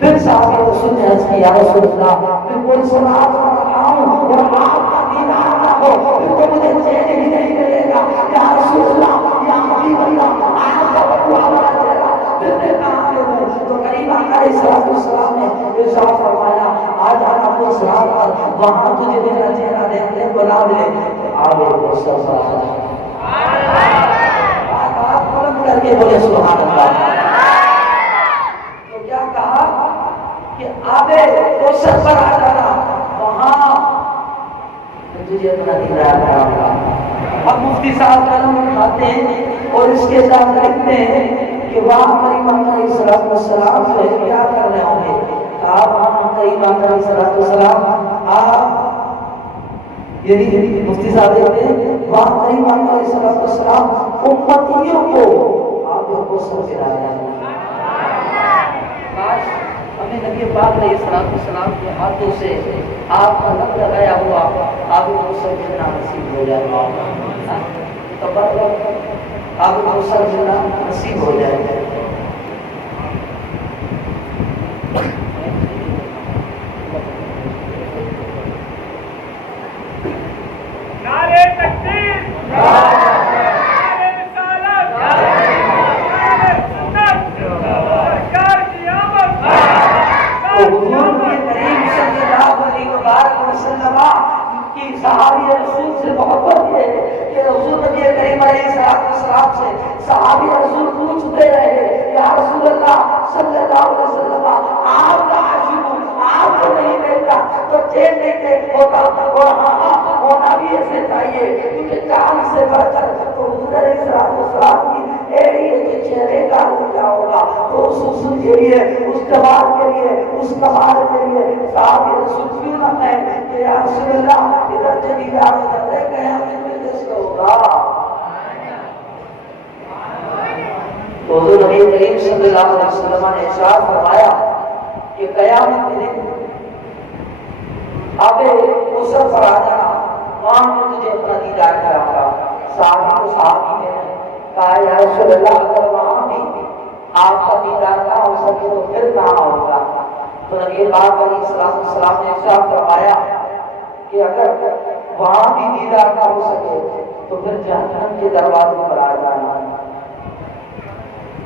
پھر صحابہ رسول نے عرض کیا، یا رسول اللہ میں پل صراط پر آؤں اور آپ کا دیدار نہ ہو پھر تو مجھے چین ہی نہیں ملے گا۔ یا رسول اللہ، یا حبیب اللہ، آپ کا بددعا والا چہرہ پھر میں کہاں لے گئے؟ تو کریم آقا علیہ السلام نے ارشاد فرمایا آ جانا پل صراط پر، وہاں تجھے میرا چہرہ دیکھنے کو نہ ملے تو آپ کو سبحان آپ قلم کر کے بولے سبحان اللہ۔ تو کیا کہا کہ آبے کوثر پر آ جانا، وہاں میں تجھے اپنا دیدار کراؤں گا۔ اب مفتی صاحب قلم اٹھاتے ہیں اور اس کے ساتھ لکھتے ہیں کہ وہاں کریم آقا علیہ السلام جو ہے کیا کر رہے ہوں گے؟ کہا وہاں کریم آقا علیہ السلام آپ یعنی مفتی صاحب کہتے ہیں وہاں کریم آقا علیہ السلام امتیوں کو آپ کو سر پھرایا ہے۔ کاش نے نبی پاک علیہ السلام کے ہاتھوں سے آپ کا لب لگایا ہوا آپ کو سمجھنا نصیب ہو جائے، آپ کو سمجھنا نصیب ہو جائے۔ نعرے تکبیر، نعرے رسالت، نعرے سنت، سرکار کی آمد، حضور کے کریم صلی اللہ علیہ وسلم کی صحابی رسول سے محبت ہے کہ حضور نبی کریم علیہ السلام سے صحابی رسول پوچھتے رہے، یا رسول اللہ صلی اللہ علیہ وسلم آپ کا عاشق آپ کو نہیں دیکھتا تو چین نہیں ہوتا، اور ہاں ہونا بھی ایسے چاہیے کیونکہ چاند سے بڑھ کر تو حضور علیہ السلام کی ایڑی کے چہرے کا کیا ہوگا، تو اس حسن کے لیے، اس کمال کے لیے، اس کمال کے لیے صحابی رسول کیوں نہ کہیں کہ یا رسول اللہ ادھر چلی جا ادھر لے گئے ہمیں کس کو ہوگا۔ تو حضور نبی کریم صلی اللہ علیہ وسلم نے ارشاد فرمایا کہ قیامت کے دن اب اسر پر آ جانا، وہاں میں تجھے اپنا دیدار کراؤں گا۔ صحابی کو صحابی نے کہا یا رسول اللہ اگر وہاں بھی آپ کا دیدار نہ ہو سکے تو پھر کہاں ہوگا؟ تو نبی پاک علیہ السلام نے ارشاد فرمایا کہ اگر وہاں بھی دیدار نہ ہو سکے تو پھر جہنم کے دروازے پر آ جانا۔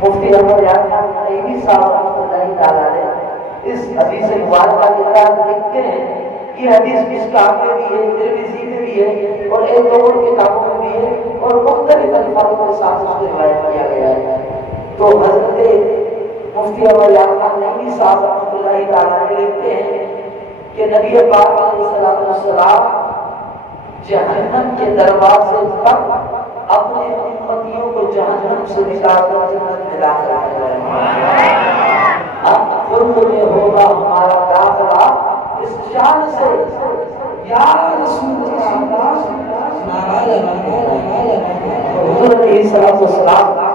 مفتی احمد یار خان نعیمی صاحب رحمۃ اللہ تعالی علیہ اس حدیث مبارکہ کے تحت لکھتے ہیں، یہ حدیث مشکات میں بھی ہے، ترمذی میں بھی ہے، اور ایک دو اور کتابوں میں بھی ہے، اور مختلف الفاظوں کے ساتھ اس کو روایت کیا گیا ہے۔ تو حضرت مفتی احمد یار خان نعیمی صاحب رحمۃ اللہ تعالی علیہ لکھتے ہیں کہ نبی پاک علیہ السلام جہنم کے دروازے پر اپنے امتیوں کو جہنم سے نکال کر جنت میں داخل کرائے۔ خود میں ہوگا ہمارا داخلہ اس شان سے یا رسول اللہ حضور علیہ السلام کا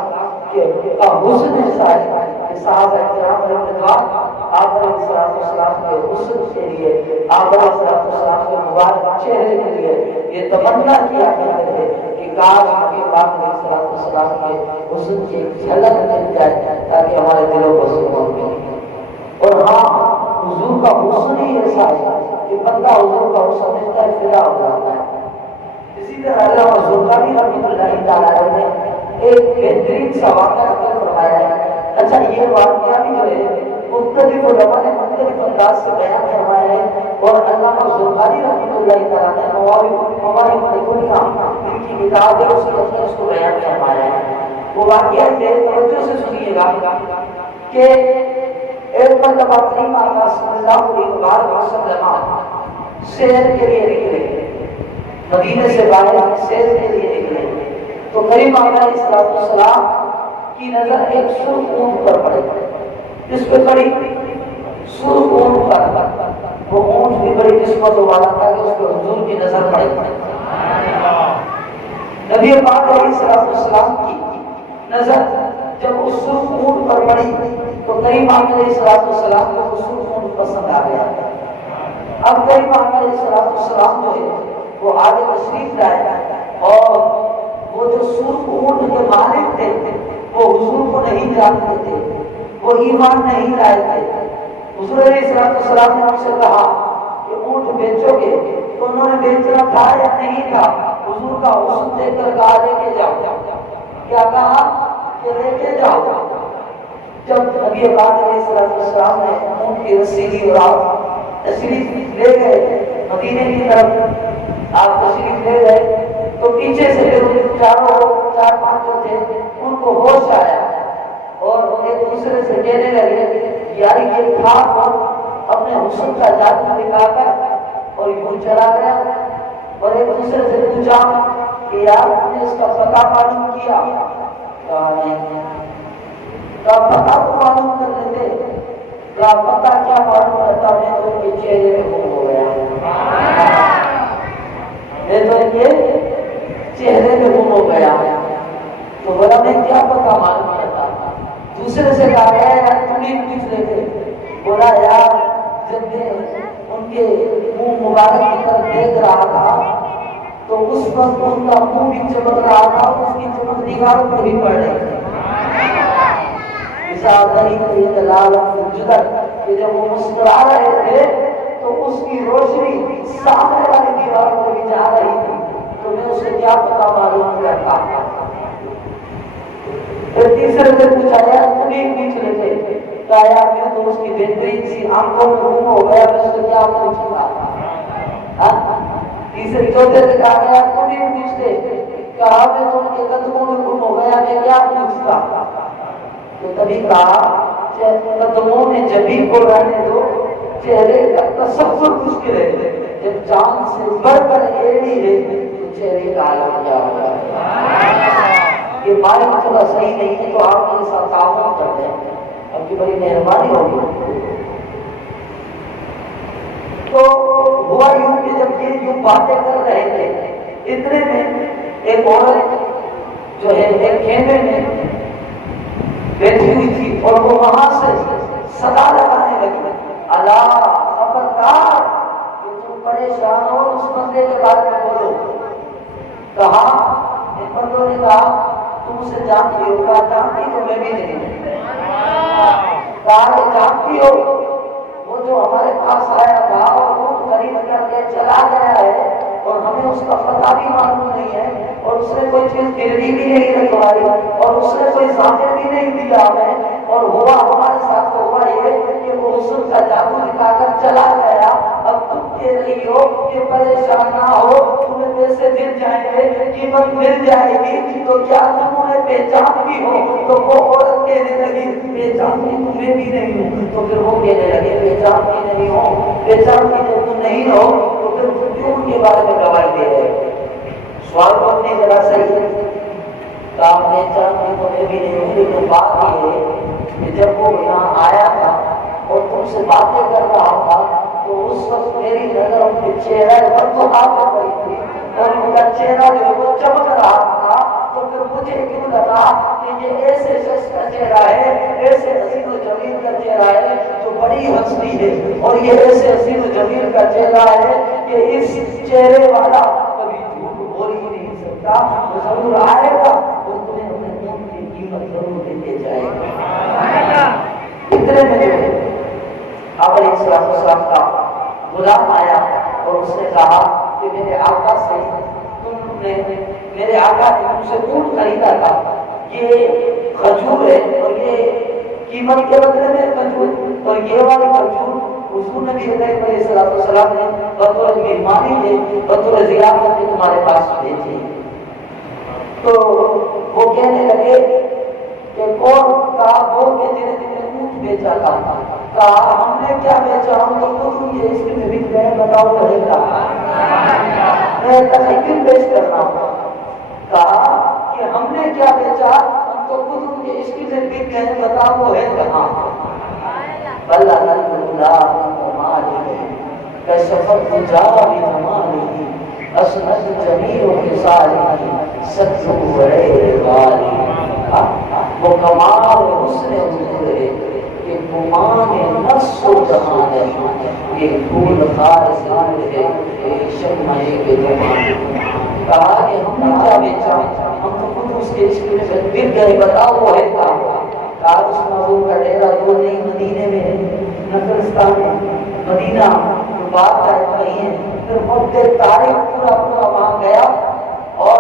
حسن ایسا ہے کہ صحابہ کرام رضوان آپ علیہ السلام کے حسن کے لیے، آپ علیہ السلام کے مبارک چہرے کے لیے یہ تمنا کیا کرتے تھے کہ کاش نبی پاک علیہ السلام کے حسن کی ایک جھلک مل جائے تاکہ ہمارے دلوں کو سکون ملے۔ اور ہاں حضور کا حسن ہی ایسا ہے کہ بندہ حضور کا حسن دیکھتا ہے فدا ہو جاتا ہے۔ اسی طرح علامہ زرقانی رحمۃ اللہ تعالی علیہ نے ایک بہترین سا واقعہ ذکر فرمایا ہے۔ اچھا یہ واقعہ بھی جو ہے مختلف علماء نے مختلف انداز سے بیان فرمایا ہے، اور علامہ زرقانی رحمۃ اللہ تعالی نے مواہب الدنیا ان کی کتاب ہے اس کے اندر اس کو بیان فرمایا ہے۔ وہ واقعہ یہ توجہ سے سنیے گا کہ ایک مرتبہ کریم آقا صلی اللہ علیہ وسلم سیر کے لیے نکلے، مدینے سے باہر سیر کے لیے نکلے تو کریم آقا علیہ السلام کی نظر ایک سرخ اونٹ پر پڑی۔ اس پہ پڑی سرخ اونٹ پر، وہ اونٹ بھی بڑی قسمت والا تھا کہ اس پہ حضور کی نظر پڑی۔ نبی پاک علیہ السلام کی نظر جب اس سرخ اونٹ پر پڑی تو کریم آقا علیہ السلام کو وہ سرخ اونٹ پسند آ گیا۔ اب کریم آقا علیہ السلام جو ہے وہ آگے تشریف لائے، اور وہ جو سرخ اونٹ کے مالک تھے وہ حضور کو نہیں جانتے تھے، وہ ایمان نہیں لائے تھے۔ حضور علیہ السلام نے ان سے کہا کہ اونٹ بیچو گے؟ تو انہوں نے بیچنا تھا یا نہیں تھا؟ حضور کا حسن دیکھ کر کہا لے کے جاؤ۔ کیا کہا کہ لے کے جاؤ۔ جب نبی پاک علیہ السلام نے اونٹ کی رسی لی اور آپ تشریف لے گئے مدینے کی طرف، آپ تشریف لے گئے تو پیچھے سے چار پانچ جو تھے ان کو ہوش آیا اور ایک دوسرے سے کہنے لگے یار یہ تھا اپنے حسن کا جادو دکھا کر اور یوں چلا گیا، اور ایک دوسرے سے پوچھا کہ یار تم نے اس کا پتہ معلوم کیا؟ کہا نہیں۔ کہا پتہ تو معلوم کر لیتے۔ کہا پتہ کیا معلوم کرتا، میں تو ان کے چہرے میں گم ہو گیا، میں تو ان کے چہرے میں گم ہو گیا۔ تو بولا میں کیا پتہ معلوم کرتا؟ دوسرے سے کہا گیا یار تم نہیں پوچھ لیتے، بولا یار جب میں ان کے منہ مبارک کی طرف دیکھ رہا تھا تو اس وقت ان کا منہ بھی چمک رہا تھا، اس کی چمک دیواروں پر بھی پڑ رہی تھی۔ کہ جب وہ مسکرا رہے تھے تو اس کی روشنی سامنے والی دیواروں پر بھی جا رہی تھی، تو میں اسے کیا پتا معلوم کرتا۔ پھر تیسرے سے پوچھا یار تمہیں پوچھ رہے تھے، کہا یار میں تو اس کی بہترین سی آنکھوں میں گم ہو گیا، میں اس سے کیا پوچھوں گا۔ تیسرے چوتھے سے کہا گیا تمہیں پوچھتے، کہا میں تو ان کے قدموں میں گم ہو گیا، میں کیا پوچھتا۔ تو تبھی کہا قدموں میں جبھی کو رہنے دو، چہرے کا تصور مشکل ہے، جب چاند سے بڑھ کر ایڑی ہے تو چہرے کا عالم کیا ہوگا۔ یہ مائل تھوڑا صحیح نہیں ہے تو آپ میرے ساتھ تعاون کر دیں، اب کی بڑی مہربانی ہوگی۔ تو ہوا یوں کہ جب یہ یوں باتیں کر رہے تھے، اتنے میں ایک عورت جو ہے ایک خیمے میں بیٹھی ہوئی تھی اور وہ وہاں سے صدا لگانے لگی، اللہ خبردار کہ تم پریشان ہو اس بندے کے بارے میں بولو۔ کہا ان بندوں نے کہا تم اسے جانتی ہو؟ کہا جانتی تو میں بھی نہیں۔ کہا کہ جانتی ہو وہ جو ہمارے پاس آیا تھا اور وہ خرید کر کے چلا گیا ہے اور ہمیں اس کا پتہ بھی معلوم نہیں ہے اور اس نے کوئی چیز گروی بھی نہیں رکھوائی اور اس نے کوئی ظاہر بھی نہیں دیا ہمیں، اور ہوا ہمارے ساتھ تو ہوا یہ کہ وہ حسن کا جادو دکھا کر چلا گیا۔ اب تم کہہ رہی ہو کہ پریشان نہ ہو، تمہیں پیسے مل جائیں گے، قیمت مل جائے گی، تو کیا تم انہیں پہچانتی ہو؟ تو وہ عورت کہنے لگی پہچانتی تمہیں بھی نہیں ہوں۔ تو پھر وہ کہنے لگے پہچانتی نہیں ہو، پہچانتی جب تم نہیں ہو تو پھر تم کیوں ان کے بارے میں گواہی دے رہے؟ سوال کو اپنی ذرا صحیح ہے، کام پہچانتی تمہیں بھی نہیں ہوں، لیکن بات یہ ہے کہ جب وہ یہاں آیا تھا اور تم سے باتیں کر رہا تھا تو اس وقت میری نظر ان کے چہرے پر تو آ پڑی تھی اور ان کا چہرہ جو ہے وہ چمک رہا تھا، تو پھر مجھے کیوں لگا کہ یہ ایسے شخص کا چہرہ ہے، ایسے حسین و جمیل کا چہرہ ہے جو بڑی ہستی ہے، اور یہ ایسے حسین و جمیل کا چہرہ ہے کہ اس چہرے والا کبھی جھوٹ بول ہی نہیں سکتا، وہ ضرور آئے گا اور تمہیں اپنے خون کی قیمت ضرور دے کے جائے گا۔ اتنے میں آپ علیہ السلام کا غلام آیا اور اس نے کہا کہ میرے آقا سے تم نے، میرے آقا نے تم سے اونٹ خریدا تھا، یہ کھجور ہے اور یہ قیمت کے بدلے میں کھجور، اور یہ والی کھجور حضور نبی علیہ السلام نے بطور مہمانی میں، بطور ضیافت میں تمہارے پاس بھیجی۔ تو وہ کہنے لگے کہ کون؟ کہا وہ کہ جنہیں تم نے اونٹ بیچا تھا۔ کہا ہم نے کیا بیچا، ہم تو خود یہ اس میں بک گئے، بتاؤ کہے گا میں تقریباً پیش کر رہا ہوں۔ کہا کہ ہم نے کیا بیچا، ہم تو خود ان کے عشق میں بک گئے، بتاؤ وہ ہے کہاں۔ بلّہ اللہ کمالہ کشفت حجاب جمالہ اسند جمیع خصالہ ستر غیر غالہ۔ وہ کمال حسن حضور ہے کہ گمان نفس و جہان ہے، یہ پھول خارس ہے یہ شمع کے جمان۔ کہا کہ ہم نے کیا بیچا، ہم تو خود اس کے عشق میں گر گئے، بتاؤ وہ ہے کہاں۔ کہا اس محبوب کا ڈیرہ دور نہیں، مدینے میں ہے، نقرستان میں، مدینہ بات کا ایک نہیں ہے۔ پھر وقت تاریخ پورا وہاں گیا اور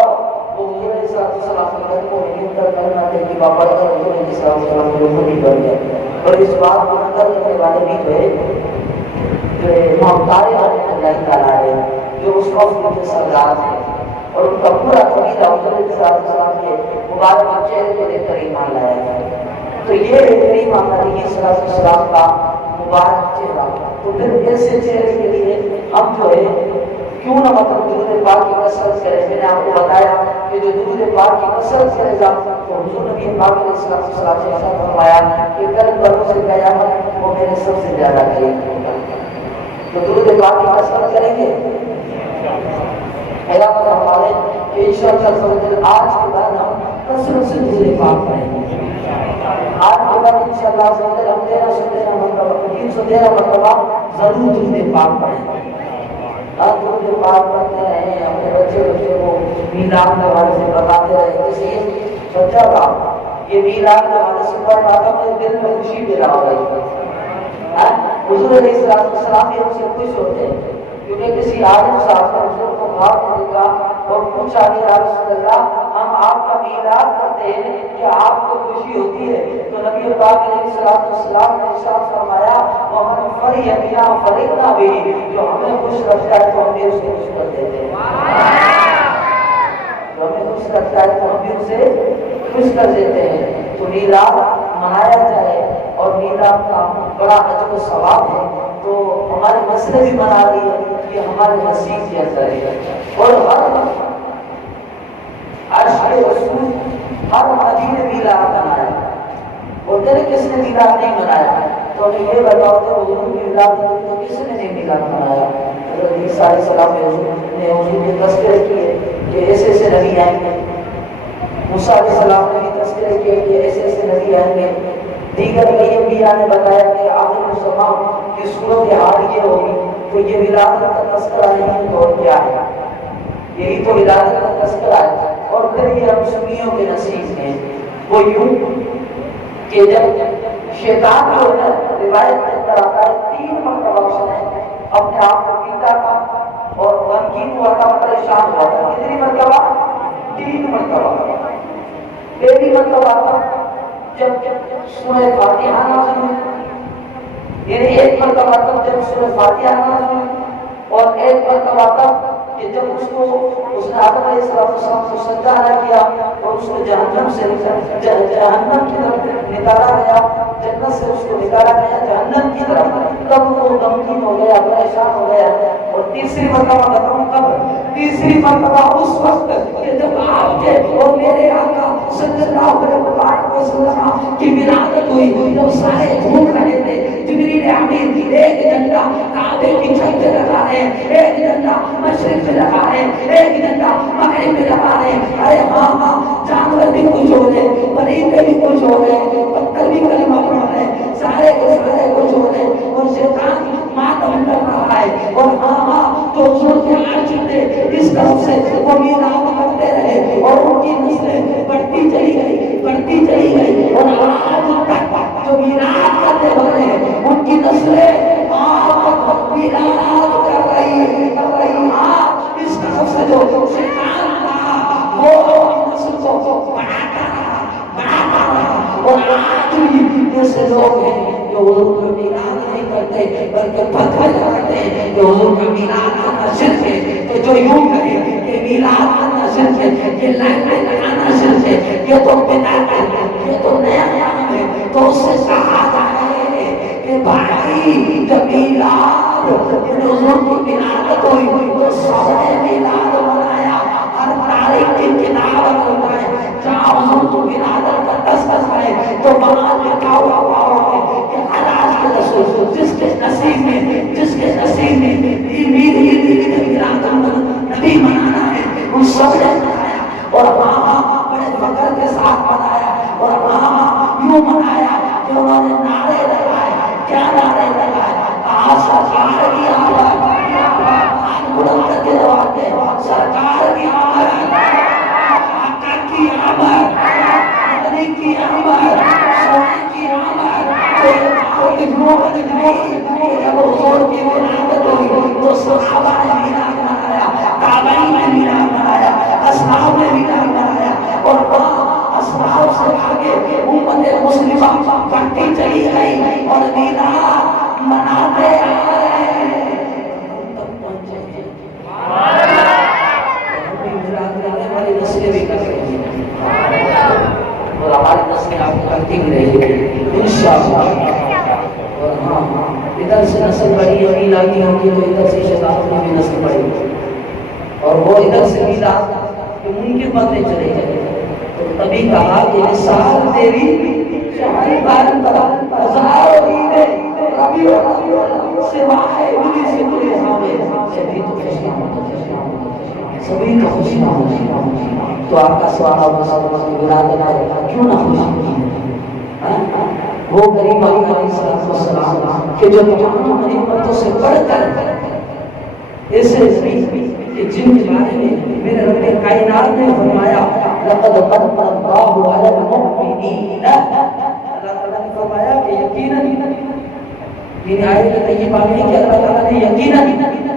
وہ حضور علیہ السلام کو منتر کرنا تھے کہ بابا اگر حضور علیہ السلام کو نہیں بن گئے، اور اس بات کو نقل کرنے والے بھی جو ہے امام طارق اللہ تعالیٰ ہے جو اس وقت کے سردار تھے، اور ان کا پورا قبیلہ حضور علیہ السلام کے مبارک چہرے کو دیکھ کر ایمان لایا ہے۔ تو یہ ہے کریم علیہ السلام کا مبارک چہرہ۔ تو پھر ایسے چہرے کے لیے ہم جو ہے کیوں نہ مطلب درود پاک کی کثرت کریں۔ میں نے آپ کو بتایا کہ جو درود پاک کی کثرت کرے گا تو حضور نبی پاک علیہ السلام نے ایسا فرمایا کہ کل بروز قیامت وہ میرے سب سے زیادہ قریب ہوگا۔ تو درود پاک کی کثرت کریں گے۔ میرا مطلب ہے کہ انشاءاللہ آج کے بعد ہم کثرت سے درود پاک کریں گے۔ آج کے بعد انشاءاللہ ہم 1313 مرتبہ 313 مرتبہ ضرور درود پاک پڑھیں. آپ درود پاک پڑھتے رہیں, اپنے بچے کو میلاد کے حوالے سے بتاتے رہیں. اس لیے سچا تھا یہ میلاد کے حوالے سے پڑھ رہا تھا, میرے دل میں خوشی پیدا ہو رہی. حضور علیہ السلام بھی ہم سے خوش ہوتے ہیں, کیونکہ کسی عالم صاحب نے حضور کو خواب میں دیکھا اور پوچھا کہ یا رسول اللہ ہم آپ کا میلاد کرتے ہیں کہ آپ کو خوشی ہوتی ہے؟ تو نبی پاک علیہ السلام نے ارشاد فرمایا ومن فرح بنا فرحنا به, جو ہمیں خوش رکھتا ہے تو ہم بھی اسے خوش کر دیتے ہیں. جو ہمیں خوش رکھتا ہے تو ہم بھی اسے خوش کر دیتے ہیں. تو میلاد منایا جائے اور میلاد کا بڑا اجر و ثواب ہے. تو ہمارے مسئلے بھی بنا دیے, یہ ہمارے نصیب کے اندر ہے. اور عشق رسول ہر نبی نے میلاد منایا, اور تیرے کس نے میلاد نہیں منایا؟ تو ہمیں یہ بتاؤ کہ حضور کی میلاد تو کس نے نہیں میلاد منایا؟ حضرت عیسیٰ علیہ السلام نے حضور کے تذکرے کیے کہ ایسے ایسے نبی آئیں گے. موسیٰ علیہ السلام نے بھی تذکرے کیے کہ ایسے ایسے نبی آئیں گے. دیگر کئی انبیاء نے بتایا کہ آخر الزمان کی صورت حال یہ ہوگی. تو یہ ولادت کا تذکرہ نہیں تو اور کیا ہے؟ یہی تو ولادت کا تذکرہ ہے. اور پھر یہ ہم سنیوں کے نصیب ہیں وہ یوں کہ جب شیطان جو ہے روایت کے اندر آتا ہے 3 مرتبہ اس نے اپنے آپ کو پیٹا تھا اور غمگین ہوا تھا, پریشان ہوا تھا. کتنی مرتبہ؟ 3 مرتبہ. پہلی مرتبہ تھا جب سورہ فاتحہ نازل ہوئی, یعنی 1 مرتبہ تک جب سورہ فاتحہ نازل ہوئی, اور 1 مرتبہ تک کہ جب اس نے آدم علیہ السلام کو سجدہ کیا اور اس کو جہنم سے جہنم کی طرف نکالا گیا, جنت سے اس کو نکالا گیا جہنم کی طرف, تب وہ غمگین ہو گیا, پریشان ہو گیا. اور تیسری مرتبہ بتاؤں کب؟ تیسری مرتبہ اس وقت کہ جب آپ کے اور میرے آقا صلی اللہ علیہ وسلم کی ولادت ہوئی, جب سارے گھوم رہے تھے. جبریل امین ایک ڈنڈا کعبے کی چھت پہ لگا رہے ہیں, ایک ڈنڈا مشرق میں لگا رہے ہیں, ایک ڈنڈا مغرب میں لگا رہے ہیں. ارے ہاں جانور بھی خوش ہو رہے ہیں, پرندے بھی خوش ہو رہے ہیں, پتھر بھی کلمہ پڑھ رہے ہیں, سارے کے سارے خوش ہو رہے ہیں. اور شیطان ماتم کر رہا ہے. اور ہاں تو حضور کے عرش نے اس طرف سے وہ میلاد کرتے رہے اور ان کی نسلیں بڑھتی چلی گئی. اور آج تک جو میلاد کرتے ہو رہے ہیں ان کی نسلیں آج تک میلاد کر رہی ہے. اس طرف سے جو شیطان تھا وہ نسل کو بڑھاتا رہا. اور آج بھی ایسے لوگ ہیں جو حضور کا میلاد نہیں کرتے بلکہ پتھر کرتے ہیں کہ حضور کا میلاد کرنا شرک ہے. تو جو یوں کہے کہ میلاد کرنا شرک ہے, یہ لائن لگانا شرک ہے, یہ تو بدعت ہے, یہ تو نیا کام ہے, تو اس سے کہا جائے کہ بھائی جب میلاد حضور کی ولادت ہوئی تو سب نے میلاد منایا. ہر تاریخ کی کتاب بنائے جہاں حضور کی ولادت کا تذکرہ ہے تو وہاں لکھا ہوا ہے کہ اللہ کے رسول جس کے نصیب میں نبی منانا ہے ان سب نے منایا. اور وہاں بڑے فخر کے ساتھ منایا, اور وہاں یوں منایا کہ انہوں نے نعرے لگائے. کیا نعرے لگائے؟ سرکار کی آمد, بلند کر کے جواب دے, سرکار کی آمد, آقا کی آمد, مدنی کی آمد, سونے کی آمد. جب حضور کی ولادت ہوئی تو صحابہ نے میلاد منایا, تابعین نے میلاد منایا, اصحاب نے میلاد منایا. اور وہاں اصحاب سے آگے امت مسلمہ بڑھتی چلی گئی اور میلاد مناتے آ رہے ہیں. ہماری نسلیں بھی کر رہی ہیں اور ہماری نسلیں آپ کو کرتی بھی رہی ہے انشاءاللہ. اور ہاں ادھر سے نسل بڑی اور میلادی ہوگی تو ادھر سے شیطان کی بھی نسل بڑی ہوگی, اور وہ ادھر سے میلاد کہ ممکن باتیں چلے جائیں. تو تبھی کہا کہ نثار تیری شہر بارن ہزاروں عیدیں ربیع الاول سوائے ابلی سے تجھے ہمیں سبھی تو خوشیاں سبھی تو خوشیاں. تو آپ کا سوال کی ولادت ہے کیوں نہ خوشی. وہ کریم علیہ السلام کہ جو تمام نعمتوں سے بڑھ کر ایسے کہ جن کے بارے میں میرے رب کائنات نے فرمایا لقد من اللہ علی المؤمنین، اللہ تعالیٰ نے فرمایا کہ یقیناً یہ آیت طیبہ میں کہ اللہ تعالیٰ نے یقیناً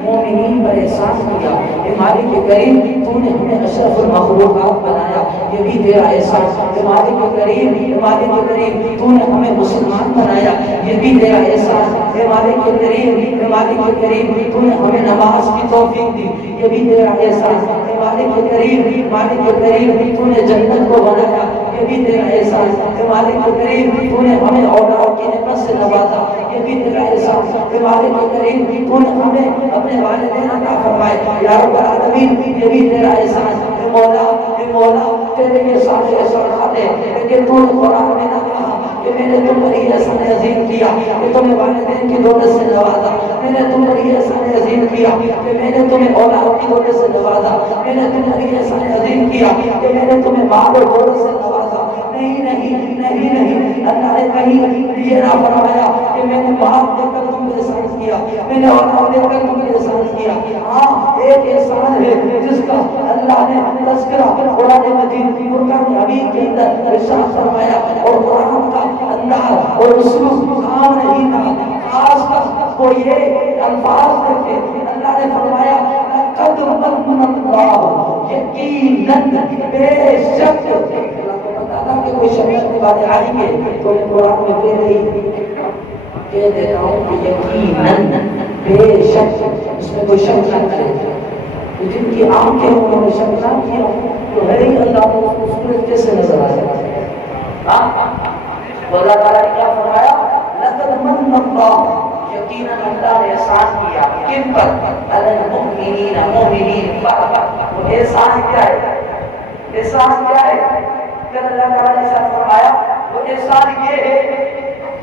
مومنین پر احسان کیا، اے مالک کریم تو نے ہمیں اشرف المخلوقات بنایا، یہ بھی تیرا احسان، اے مالک کریم تو نے ہمیں مسلمان بنایا، یہ بھی تیرا احسان، اے مالک کریم تو نے ہمیں نماز کی توفیق دی، یہ بھی تیرا احسان، اے مالک کریم تو نے جنت کو بنایا، یہ بھی تیرا احسان، اے مالک کریم تو نے ہمیں اولاد کی نعمت سے نوازا، یہ بھی تیرا احسان، اے مالک کریم تو نے ہمیں اپنے والدین عطا فرمائے، یا رب العالمین یہ بھی تیرا احسان، اے مولا تیرے یہ سارے احسانات ہیں، لیکن تو نے قرآن میں نہ کہا کہ میں نے تم پر یہ احسان عظیم کیا کہ تمہیں والدین کی دولت سے نوازا، میں نے تم پر یہ احسان عظیم کیا کہ میں نے تمہیں اولاد کی دولت سے نوازا، میں نے تم پر یہ احسان عظیم کیا کہ میں نے تمہیں مال اور دولت سے نوازا، نہیں، اللہ نے کہیں یہ نہ فرمایا کہ میں نے مال دے کر تم پر احسان کیا، میں نے اولاد دے کر تم پر احسان کیا۔ ہاں ایک احسان ہے جس کا اللہ نے تذکرہ قرآن مجید کی فرقان حمید کے اندر ارشاد فرمایا، اور قرآن کا انداز اور اسلوب عام نہیں تھا، خاص کر وہ یہ الفاظ دیکھے، اللہ نے فرمایا لقد من اللہ، یقیناً بے شک، کہ کوئی شخص کی باتیں آئیں گے تو میں قرآن میں کہہ دیتا ہوں کہ یقیناً بے شک، اس میں کوئی شک نہ کرے، تو جن کی آنکھیں انہوں نے شک نہ کیا تو ہے ہی اللہ کو سورج کیسے نظر آئے گا؟ تو اللہ تعالیٰ نے کیا فرمایا؟ لقد من اللہ، یقیناً اللہ نے احسان کیا، کن پر؟ علی المؤمنین، مومنین پر۔ وہ احسان کیا ہے؟ احسان کیا ہے؟ پھر اللہ تعالیٰ نے ساتھ فرمایا وہ احسان یہ ہے،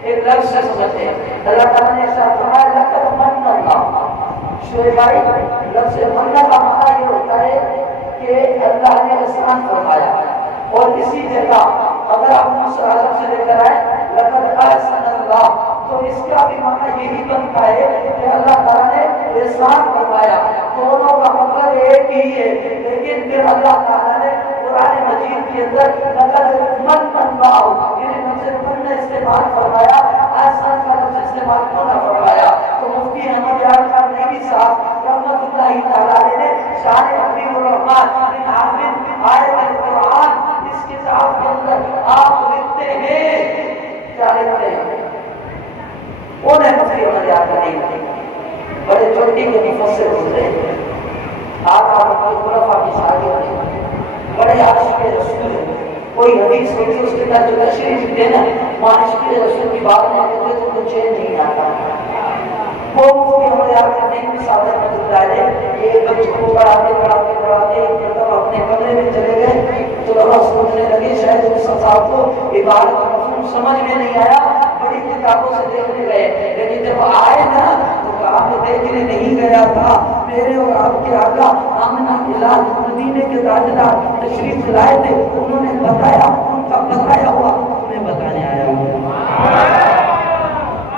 ایک لفظ سے سمجھتے ہیں، اللہ تعالیٰ نے ساتھ فرمایا لقد من اللہ، شعیب بھائی لفظ من کا معنی یہ ہوتا ہے کہ اللہ نے احسان فرمایا، اور اسی جگہ اگر آپ دوسرا عرب سے لے کر آئے لقد احسن اللہ، تو اس کا بھی معنی یہی بنتا ہے کہ اللہ تعالیٰ نے احسان فرمایا، دونوں کا مطلب ایک ہی ہے، لیکن پھر اللہ تعالیٰ نے قرآن مجید کے اندر لقد من اللہ، یعنی لفظ من نے استعمال فرمایا، احسان کا لفظ استعمال کیوں نہ فرمایا؟ تو مفتی احمد یار خان نبی صاحب رحمۃ اللہ تعالیٰ نے شان حبیب الرحمن بن عامر آیت القرآن اس کتاب کے اندر آپ لکھتے ہیں، کیا لکھتے ہیں؟ انہیں مفتی احمد یار خان نہیں، بڑے چھوٹی کے مفسر ہوتے ہیں، آپ خلفاء کی شاگرد ہیں، بڑے عاشق رسول ہیں، کوئی حدیث ہوتی ہے اس کے اندر جو تشریح دینا عاشق رسول کی بات نہیں کرتے تو کچھ چین نہیں آتا۔ وہ مفتی احمد یار خان نہیں صادق رحمۃ اللہ علیہ ایک بچے کو پڑھاتے ایک مرتبہ اپنے کمرے میں چلے گئے، تو طلباء سمجھنے لگے شاید اس صاحب کو عبارت کا مفہوم سمجھ میں نہیں آیا، بڑی کتابوں سے دیکھنے گئے، لیکن جب آئے نا تو کہا میں دیکھنے نہیں گیا تھا، میرے اور آپ کے آقا آمنہ الہ مدینے کے تاجدار تشریف لائے تھے، انہوں نے بتایا، ان کا بتایا ہوا میں بتانے آیا ہوں۔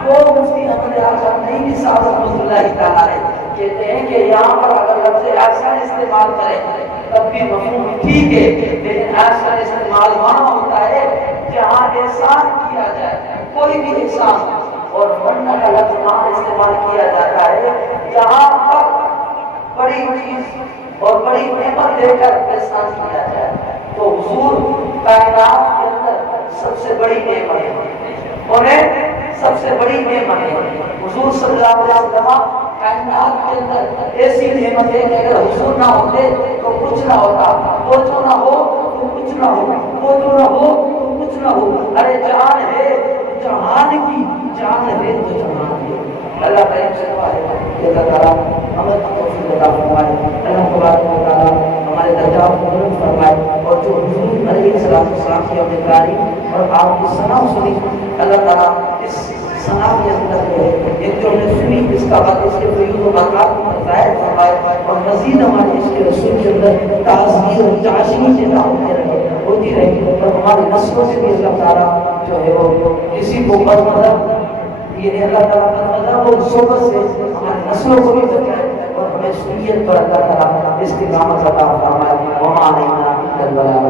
وہ مفتی احمد یار خان نعیمی صاحب رحمۃ اللہ تعالیٰ کہتے ہیں کہ یہاں پر اگر لفظ احسان استعمال کریں تب بھی مفہوم ٹھیک ہے، لیکن احسان استعمال وہاں ہوتا ہے جہاں احسان کیا جائے، کوئی بھی احسان، اور ورنہ کا لفظ وہاں استعمال کیا جاتا ہے جہاں پر بڑی چیز اور بڑی نعمت دے کر احسان کیا جائے۔ تو حضور کائنات کے اندر سب سے بڑی نعمت ہے، انہیں سب سے بڑی نعمت ہے حضور صلی اللہ علیہ وسلم، کائنات کے اندر ایسی نعمت ہے کہ اگر حضور نہ ہوتے تو کچھ نہ ہوتا، وہ جو نہ ہو تو کچھ نہ ہو، وہ جو نہ ہو تو کچھ نہ ہو، ارے جان ہے جہان کی، جان ہے تو جہان ہے۔ اللہ کریم سے دعا ہے کہ اللہ تعالیٰ ہمیں توفیق عطا فرمائے، اللہ تبارک و تعالیٰ ہمارے درجات کو بلند فرمائے، اور جو حضور علیہ السلام کی اپنے تعریف اور آپ کی ثنا سنی، اللہ تعالیٰ اس ثنا کے اندر جو ہے ایک جو ہم نے سنی اس کا بعد اس کے فیوز و برکات کو ظاہر فرمائے، اور مزید ہمارے اس کے رسول کے اندر تعظیم اور تعشمی سے دعوتیں رہے ہوتی رہے، اور ہماری نسلوں سے بھی اللہ تعالیٰ جو ہے وہ کسی کو بد مذہب، یہ اللہ تعالیٰ کا مذہب اور صحبت سے ہماری نسلوں کو بھی بچائے اور ہمیں سنیت پر اللہ تعالیٰ استقامت عطا فرمائے۔ وما علینا الا البلاغ۔